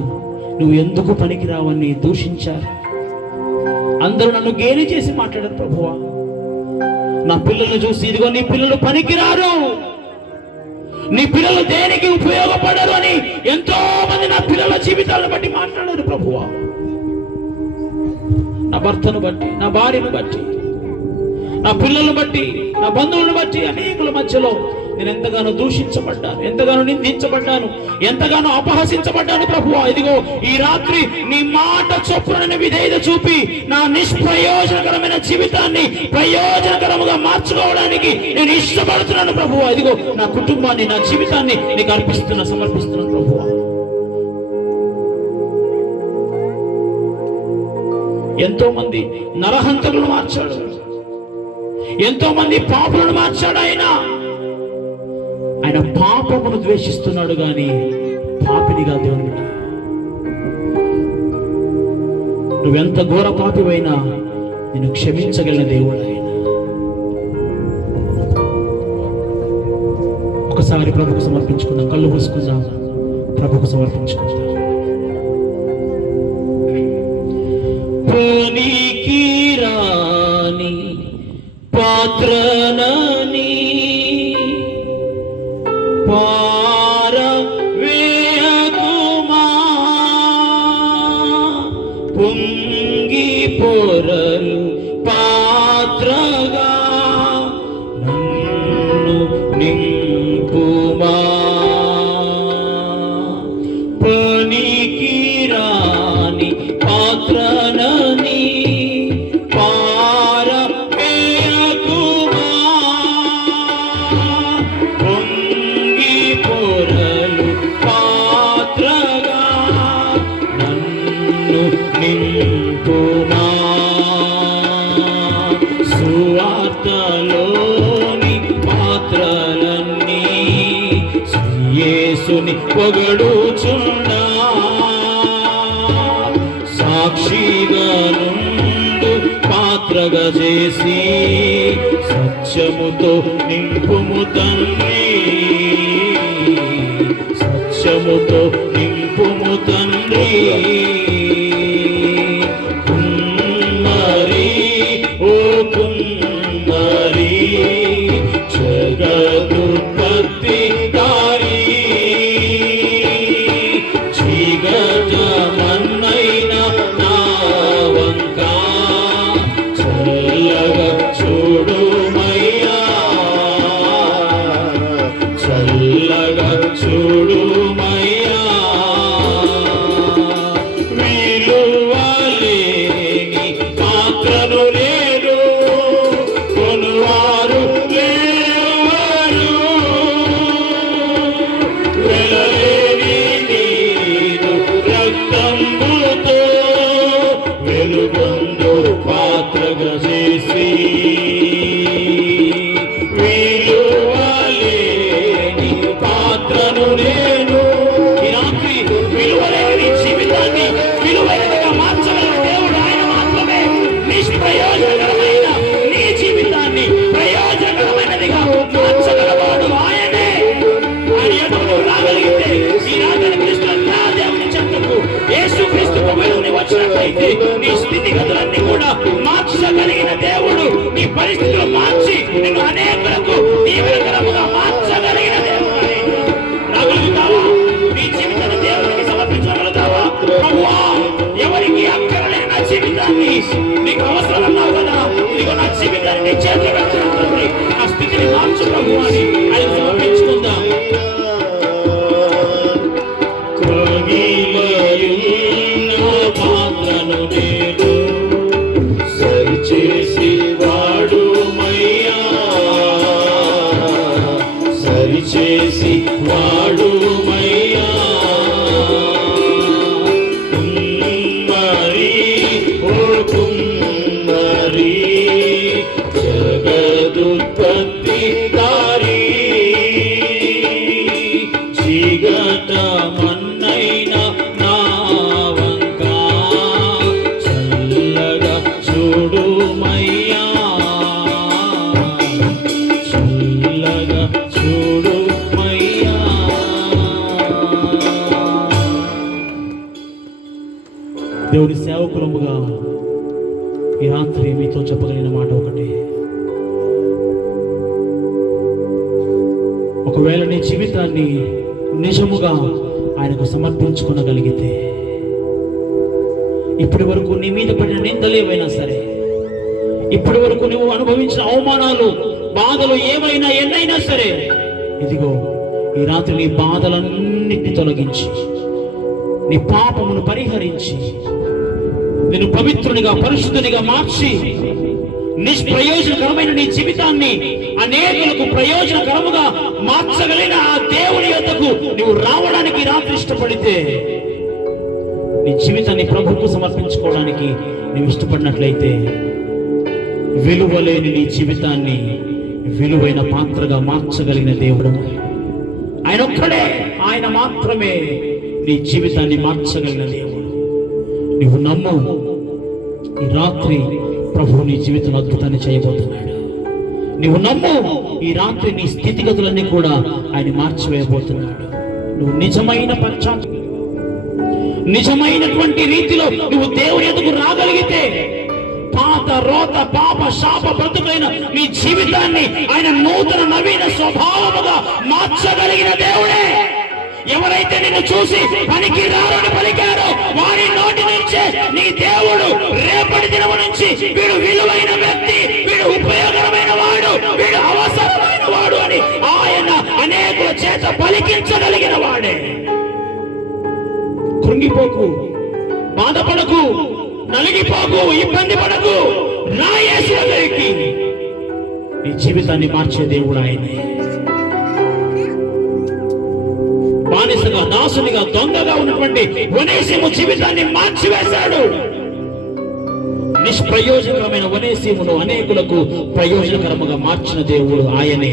నువ్వు ఎందుకు పనికి రావని దూషించారు. అందరూ నన్ను గేలి చేసి మాట్లాడారు. ప్రభువా, నా పిల్లల్ని చూసి ఇదిగో నీ పిల్లలు పనికిరారు, నీ పిల్లలు దేనికి ఉపయోగపడరు అని ఎంతో మంది నా పిల్లల జీవితాలను బట్టి మాట్లాడారు. ప్రభువా, నా భర్తను బట్టి, నా భార్యను బట్టి, నా పిల్లలను బట్టి, నా బంధువులను బట్టి అనేకుల మధ్యలో నేను ఎంతగానో దూషించబడ్డాను, ఎంతగానో నిందించబడ్డాను, ఎంతగానో అపహసించబడ్డాను. ప్రభువా, ఇదిగో ఈ రాత్రి నీ మాట చొప్పున నేను విధేయత చూపి నా నిష్ప్రయోజనకరమైన జీవితాన్ని ప్రయోజనకరముగా మార్చుకోవడానికి నేను ఇష్టపడుతున్నాను. ప్రభువా, ఇదిగో నా కుటుంబాన్ని, నా జీవితాన్ని నీకు సమర్పిస్తున్నాను. ప్రభువా, ఎంతో మంది నరహంతకులను మార్చాడు, ఎంతో మంది పాపులను మార్చాడు. ఆయన పాపమును ద్వేషిస్తున్నాడు గాని పాపినిగా దేవుని. నువ్వెంత ఘోర పాపివైనా నిన్ను క్షమించగలిగిన దేవుడు ఆయన. ఒకసారి ప్రభుకు సమర్పించుకుందాం, కళ్ళు మూసుకుందాం, ప్రభుకు సమర్పించుకుందాం. పనికి రాని పాత్రనని పొంగి పొరలు పాత్రగా నన్ను నింపుమా. పనికి రాని పాత్రనని పారవేయకుమా. పొంగి పొరలు పాత్రగా నన్ను నింపుమా. సువార్తలోని పాత్రలన్నీ యేసుని పొగడుచున్నా. సాక్షిగా నుండు పాత్రగా చేసి సత్యముతో నింపుము తండ్రి, సత్యముతో నింపుము తండ్రి. ఒకవేళ నువ్వు వచ్చినట్లయితే నీ స్థితిగతులన్నీ కూడా మార్చగలిగిన దేవుడు, నీ పరిస్థితులు మార్చి నిన్ను అనేకులకు దీవెనకరముగా మార్చగలిగిన దేవుడు ఆయన. రాగలుగుతావా? నీ జీవితాన్ని దేవునికి సమర్పించగలుగుతావా? ప్రభువా, ఎవరికి అక్కరలేని నా జీవితాన్ని నీకు అవసరం అన్నావు కదా, ఇదిగో నా జీవితాన్ని నీ చేతిలో పెడుతున్నాను, నా స్థితిని మార్చు ప్రభు అని ఆయన సమర్పించుకుందాం. సరిచేసి వాడు మయ్యా, సరిచేసి వాడు మయ్యా. కుమ్మరి ఓ కుమ్మరి, జగదుత్పత్తి దారి, జీగట మన్నైన నా వంక చల్లగా చూడు మయ్యా, చల్లగా చూడు మయ్యా. దేవుడి సేవకులముగా ఈ రాత్రి మీతో చెప్పగలిగిన మాట ఒకటే. ఒకవేళ నీ జీవితాన్ని నిజముగా ఆయనకు సమర్పించుకొనగలిగితే, ఇప్పటి వరకు నీ మీద పడిన నిందలు ఏవైనా సరే, ఇప్పటి వరకు నువ్వు అనుభవించిన అవమానాలు, బాధలు ఏమైనా ఎన్నైనా సరే, ఇదిగో ఈ రాత్రి నీ బాధలన్నిటిని తొలగించి, నీ పాపమును పరిహరించి, నిన్ను పవిత్రునిగా పరిశుద్ధునిగా మార్చి, నిష్ప్రయోజనకరమైన నీ జీవితాన్ని అనేకులకు ప్రయోజనకరముగా మార్చగలిగిన ఆ దేవుని యొద్దకు నువ్వు రావడానికి రాత్రి ఇష్టపడితే, నీ జీవితాన్ని ప్రభువుకు సమర్పించుకోవడానికి నువ్వు ఇష్టపడినట్లయితే, విలువలేని నీ జీవితాన్ని విలువైన పాత్రగా మార్చగలిగిన దేవుడు ఆయన ఒక్కడే, ఆయన మాత్రమే నీ జీవితాన్ని మార్చగలిగిన దేవుడు. నువ్వు నమ్ము, ఈ రాత్రి ప్రభువు నీ జీవితంలో అద్భుతాన్ని చేయబోతున్నాడు. నువ్వు నమ్ము, ఈ రాత్రి నీ స్థితిగతులన్నీ కూడా ఆయన మార్చివేయబోతున్నాడు. నువ్వు నిజమైన నిజమైనటువంటి రీతిలో నువ్వు దేవుని ఎదుగు రాగలిగితే, పాత రోత పాప శాప బ్రతుకైన నీ జీవితాన్ని ఆయన నూతన నవీన స్వభావముగా మార్చగలిగిన దేవుడే. ఎవరైతే నిన్ను చూసి పనికి రారని పలికారో వారి నోటి నుంచే నీ దేవుడు రేపటి దినము నుంచి వీడు విలువైన వ్యక్తి, వీడు ఉపయోగకరమైన వాడు, వీడు అవసరమైన వాడు అని ఆయన అనేకుల చేత పలికించగలిగిన వాడే. కృంగిపోకు, బాధపడకు, నలిగిపోకు, ఇబ్బంది పడకు. నా యేసు దగ్గరికి నీ జీవితాన్ని మార్చే దేవుడు ఆయనే. బానిసగా, దాసునిగా, దొంగగా ఉన్నటువంటి ఒనేసిము జీవితాన్ని మార్చివేశాడు. నిష్ప్రయోజనకరమైన ఒనేసిమును అనేకులకు ప్రయోజనకరముగా మార్చిన దేవుడు ఆయనే.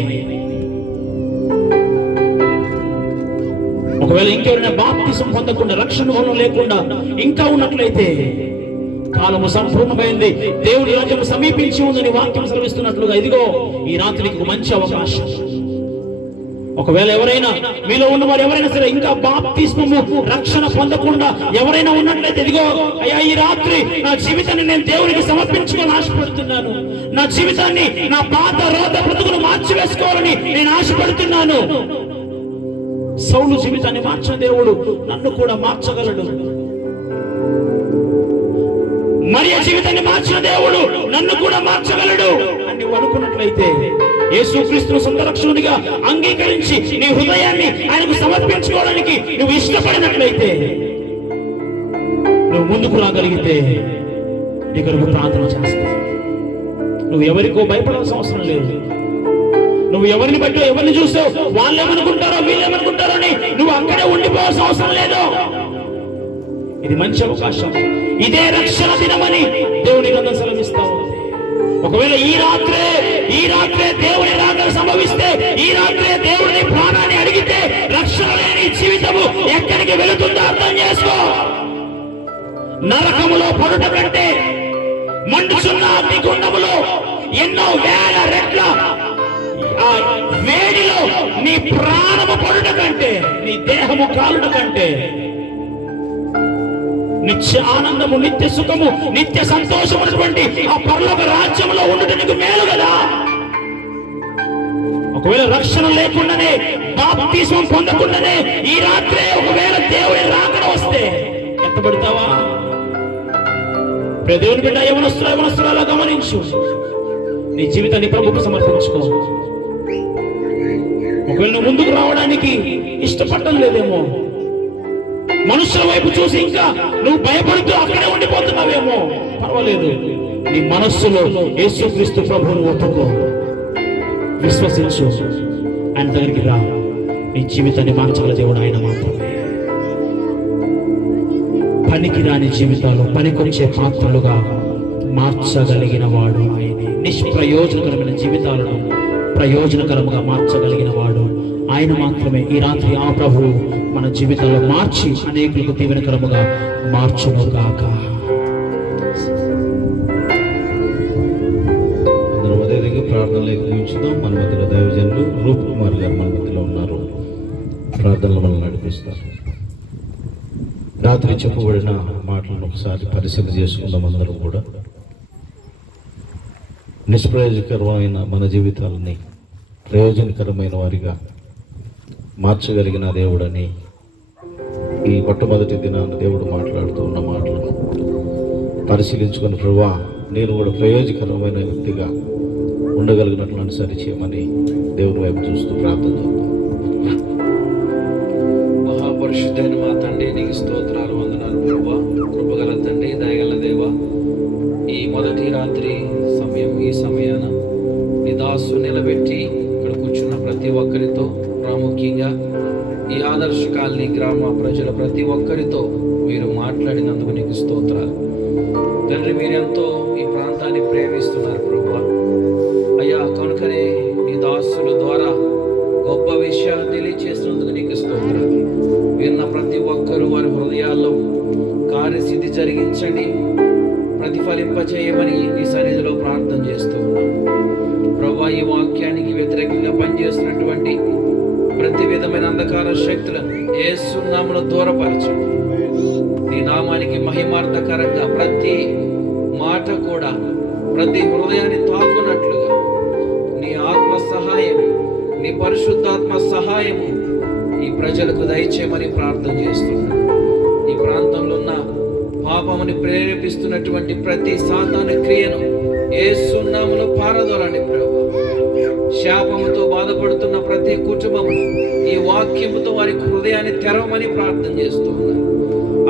ఒకవేళ ఇంకెవరైనా బాప్తిసం పొందకుండా, రక్షణ వలన లేకుండా ఇంకా ఉన్నట్లయితే, కాలము సంపూర్ణమైంది, దేవుడి రాజ్యం సమీపించి ఉందని వాక్యం సెలవిస్తున్నట్లుగా ఇదిగో ఈ రాత్రికి ఒక మంచి అవకాశం. ఒకవేళ ఎవరైనా మీలో ఉన్నవారు ఎవరైనా సరే ఇంకా బాప్తిస్మము రక్షణ పొందకుండా ఎవరైనా ఉన్నట్లయితే, ఇదిగో అయ్యా ఈ రాత్రి నా జీవితాన్ని నేను దేవునికి సమర్పించుకొని ఆశపడుతున్నాను, నా జీవితాన్ని, నా పాత రోత బ్రతుకును మార్చివేసుకోవాలని నేను ఆశపడుతున్నాను. సౌలు జీవితాన్ని మార్చిన దేవుడు నన్ను కూడా మార్చగలడు. మరియ జీవితాన్ని మార్చిన దేవుడు నన్ను కూడా మార్చగలడు అని నువ్వు అనుకున్నట్లయితే, యేసుక్రీస్తును సొంత రక్షకునిగా అంగీకరించి నీ హృదయాన్ని ఆయనకు సమర్పించుకోవడానికి నువ్వు ఇష్టపడినట్లయితే, నువ్వు ముందుకు రాగలిగితే నీ కొరకు ప్రార్థన చేస్తావు. నువ్వు ఎవరికో భయపడాల్సిన అవసరం లేదు. నువ్వు ఎవరిని బట్టో, ఎవరిని చూస్తావు, వాళ్ళు ఏమనుకుంటారో వీళ్ళు ఏమనుకుంటారో అని నువ్వు అక్కడే ఉండిపోవాల్సిన అవసరం లేదు. ఇది మంచి అవకాశం. ఇదే రక్షణ దినమని దేవుని గ్రంథం సెలవిస్తావు. ఒకవేళ ఈ రాత్రే దేవుని రాకడ సంభవిస్తే, ఈ రాత్రే దేవుని ప్రాణాన్ని అడిగితే, రక్షణ లేని జీవితము ఎక్కడికి వెళుతుందో అర్థం చేసుకో. నరకములో పడుట కంటే, మండుచున్న అగ్నిగుండములో ఎన్నో వేల రెట్ల ఆ వేడిలో నీ ప్రాణము పడుట కంటే, నీ దేహము కాలుట కంటే నిత్య ఆనందము, నిత్య సుఖము, నిత్య సంతోషం ఉన్నటువంటి ఆ పరలోక రాజ్యంలో ఉండటం నీకు మేలు కదా. ఒకవేళ రక్షణ లేకుండానే, బాప్తిస్మం పొందకుండానే ఈ రాత్రే ఒకవేళ దేవుడి రాకడ వస్తే ఎత్తబడతావా? దేవుని బిడ్డ, యవనస్తురాలా గమనించు, నీ జీవితాన్ని ప్రభువుకు సమర్పించుకో. ఒకవేళ నువ్వు ముందుకు రావడానికి ఇష్టపడటం లేదేమో, మనుషుల వైపు చూసి ఇంకా నువ్వు భయపడుతూ అక్కడే ఉండిపోతున్నావేమో, పర్వాలేదు. నీ మనస్సులో యేసుక్రీస్తు ప్రభువును ఒప్పుకో, విశ్వసించు, ఆయన దగ్గరికి రా. నీ జీవితాన్ని మార్చగల దేవుడు ఆయన మాత్రమే. పనికి రాని జీవితాలు పనికొచ్చే పాత్రలుగా మార్చగలిగిన వాడు ఆయనే. నిష్ప్రయోజనకరమైన జీవితాలను ప్రయోజనకరంగా మార్చగలిగిన వాడు ఆయన మాత్రమే. ఈ రాత్రి ఆ ప్రభువు మన జీవితాల్లో మార్చి అనేకులకు దీవెనకరముగా మార్చును గాక. అందరూ అదేవిధంగా ప్రార్థనలు ఉంచుదాం. మన మధ్యలో దైవజనులు రూప్ కుమార్ గారు మన మధ్యలో ఉన్నారు. ప్రార్థనలు మనం నడిపిస్తారు. రాత్రి చెప్పబడిన మాటలను ఒకసారి పరిశీలన చేసుకుందాం. అందరూ కూడా నిష్ప్రయోజకరమైన మన జీవితాలని ప్రయోజనకరమైన వారిగా మార్చగలిగిన దేవుడని ఈ మొట్టమొదటి దినాన్ని దేవుడు మాట్లాడుతూ ఉన్న మాటలు పరిశీలించుకుని, ప్రభువా నేను కూడా ప్రయోజకరమైన వ్యక్తిగా ఉండగలిగినట్లు అనుసరి చేయమని దేవుని వైపు చూస్తూ ప్రార్థన చేద్దాం. మహాపరిశుద్ధైన మా తండ్రి, నీకు స్తోత్రాలు, వందనాలు ప్రభువా. కృపగల తండ్రి, దయగల దేవా, ఈ మొదటి రాత్రి సమయం, ఈ సమయాన నీ దాసు నిలబెట్టి ఇక్కడ కూర్చున్న ప్రతి ఒక్కరితో, ప్రాముఖ్యంగా ఈ ఆదర్శ కాలనీ గ్రామ ప్రజల ప్రతి ఒక్కరితో మీరు మాట్లాడినందుకు నీకు స్తోత్రాలు తండ్రి. మీరెంతో ఈ ప్రాంతాన్ని ప్రేమిస్తున్నారు ప్రభువా. అయ్యా, కనుకనే నీ దాసుల ద్వారా గొప్ప విషయాలు తెలియచేసినందుకు నీకు స్తోత్రాలు. విన్న ప్రతి ఒక్కరూ వారి హృదయాల్లో కార్యసిద్ధి జరిగించండి, ప్రతిఫలింపచేయమని నీ సన్నిధిలో ప్రార్థన చేస్తూ ఉన్నాం ప్రభువా. ఈ వాక్యానికి వ్యతిరేకంగా పనిచేస్తున్నటువంటి ప్రతి విధమైన అంధకార శక్తులను యేసు నామములో దూరపరచండి. నీ నామానికి మహిమార్థకరంగా ప్రతి మాట కూడా ప్రతి హృదయాన్ని తాకున్నట్లుగా నీ ఆత్మ సహాయం, నీ పరిశుద్ధాత్మ సహాయము ఈ ప్రజలకు దయచేయమని ప్రార్థన చేస్తున్నాను. ఈ ప్రాంతంలో ఉన్న పాపముని ప్రేరేపిస్తున్నటువంటి ప్రతి సాతాను క్రియను యేసు నామములో పారదోలండి ప్రభువా. శాపముతో బాధపడుతున్న ప్రతి కుటుంబము ఈ వాక్యముతో వారి హృదయాన్ని తెరవమని ప్రార్థన చేస్తూ ఉన్నాను.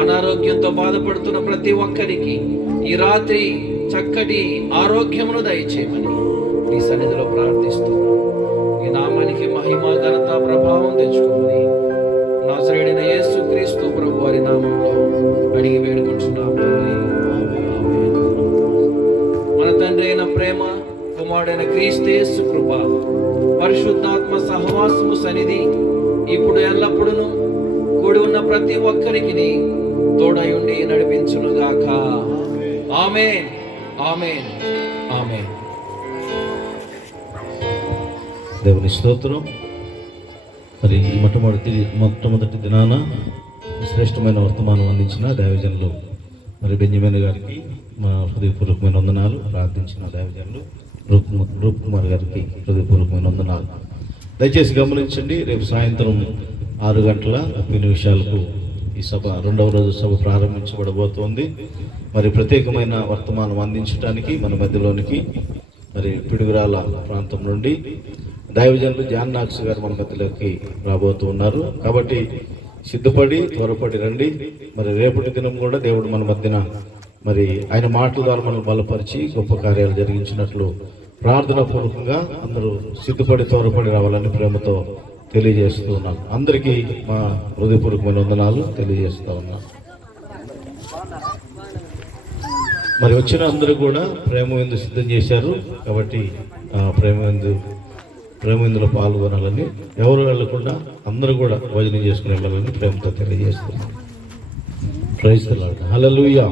అనారోగ్యంతో బాధపడుతున్న ప్రతి ఒక్కరికి ఈ రాత్రి చక్కటి ఆరోగ్యమును దయచేయమని నీ సన్నిధిలో ప్రార్థిస్తున్నాను. ఈ నామానికి మహిమ, ఘనత, ప్రభావం తెచ్చుకోమని నజరేయుడైన యేసుక్రీస్తు ప్రభు వారి నామంలో అడిగి వేడుకుంటున్నాము తండ్రి. ఆమేన్. మన తండ్రి అయిన ప్రేమ, కుమారుడైన క్రీస్తు యేసు కృప, పరిశుద్ధాత్మ సహవాసము సన్నిధి ఇప్పుడు ఎల్లప్పుడూ కూడి ఉన్న ప్రతి ఒక్కరికి తోడై ఉండి నడిపించును గాక. ఆమేన్, ఆమేన్, ఆమేన్. దేవుని స్తోత్రం. మరి ఈ మొట్టమొదటి దినాన శ్రేష్టమైన వర్తమానం అందించిన దైవజనులు మరి బెంజమిన్ గారికి మా హృదయపూర్వకమైన వందనాలు. ప్రార్థించిన దైవజనులు రూప్ కుమార్ గారికి హృదయపూర్వకమైన వందనాలు. దయచేసి గమనించండి, రేపు సాయంత్రం 6:30 ఈ సభ, రెండవ రోజు సభ ప్రారంభించబడబోతోంది. మరి ప్రత్యేకమైన వర్తమానం అందించడానికి మన మధ్యలోనికి మరి పిడుగురాల ప్రాంతం నుండి దైవజనులు జాన్నాక్స్ గారు మన మధ్యలోకి రాబోతూ ఉన్నారు. కాబట్టి సిద్ధపడి త్వరపడి రండి. మరి రేపటి దినం కూడా దేవుడు మన మధ్యన మరి ఆయన మాటల ద్వారా మనల్ని బలపరిచి గొప్ప కార్యాలు జరిగించినట్లు ప్రార్థన పూర్వకంగా అందరూ సిద్ధపడి త్వరపడి రావాలని ప్రేమతో తెలియజేస్తూ ఉన్నాను. అందరికీ మా హృదయపూర్వకమైన వందనాలు తెలియజేస్తూ ఉన్నాను. మరి వచ్చిన అందరూ కూడా ప్రేమ విందు సిద్ధం చేశారు. కాబట్టి ప్రేమ విందులో పాల్గొనాలని, ఎవరు వెళ్ళకుండా అందరూ కూడా భోజనం చేసుకుని వెళ్ళాలని ప్రేమతో తెలియజేస్తున్నాను. Praise the lord. హల్లెలూయా.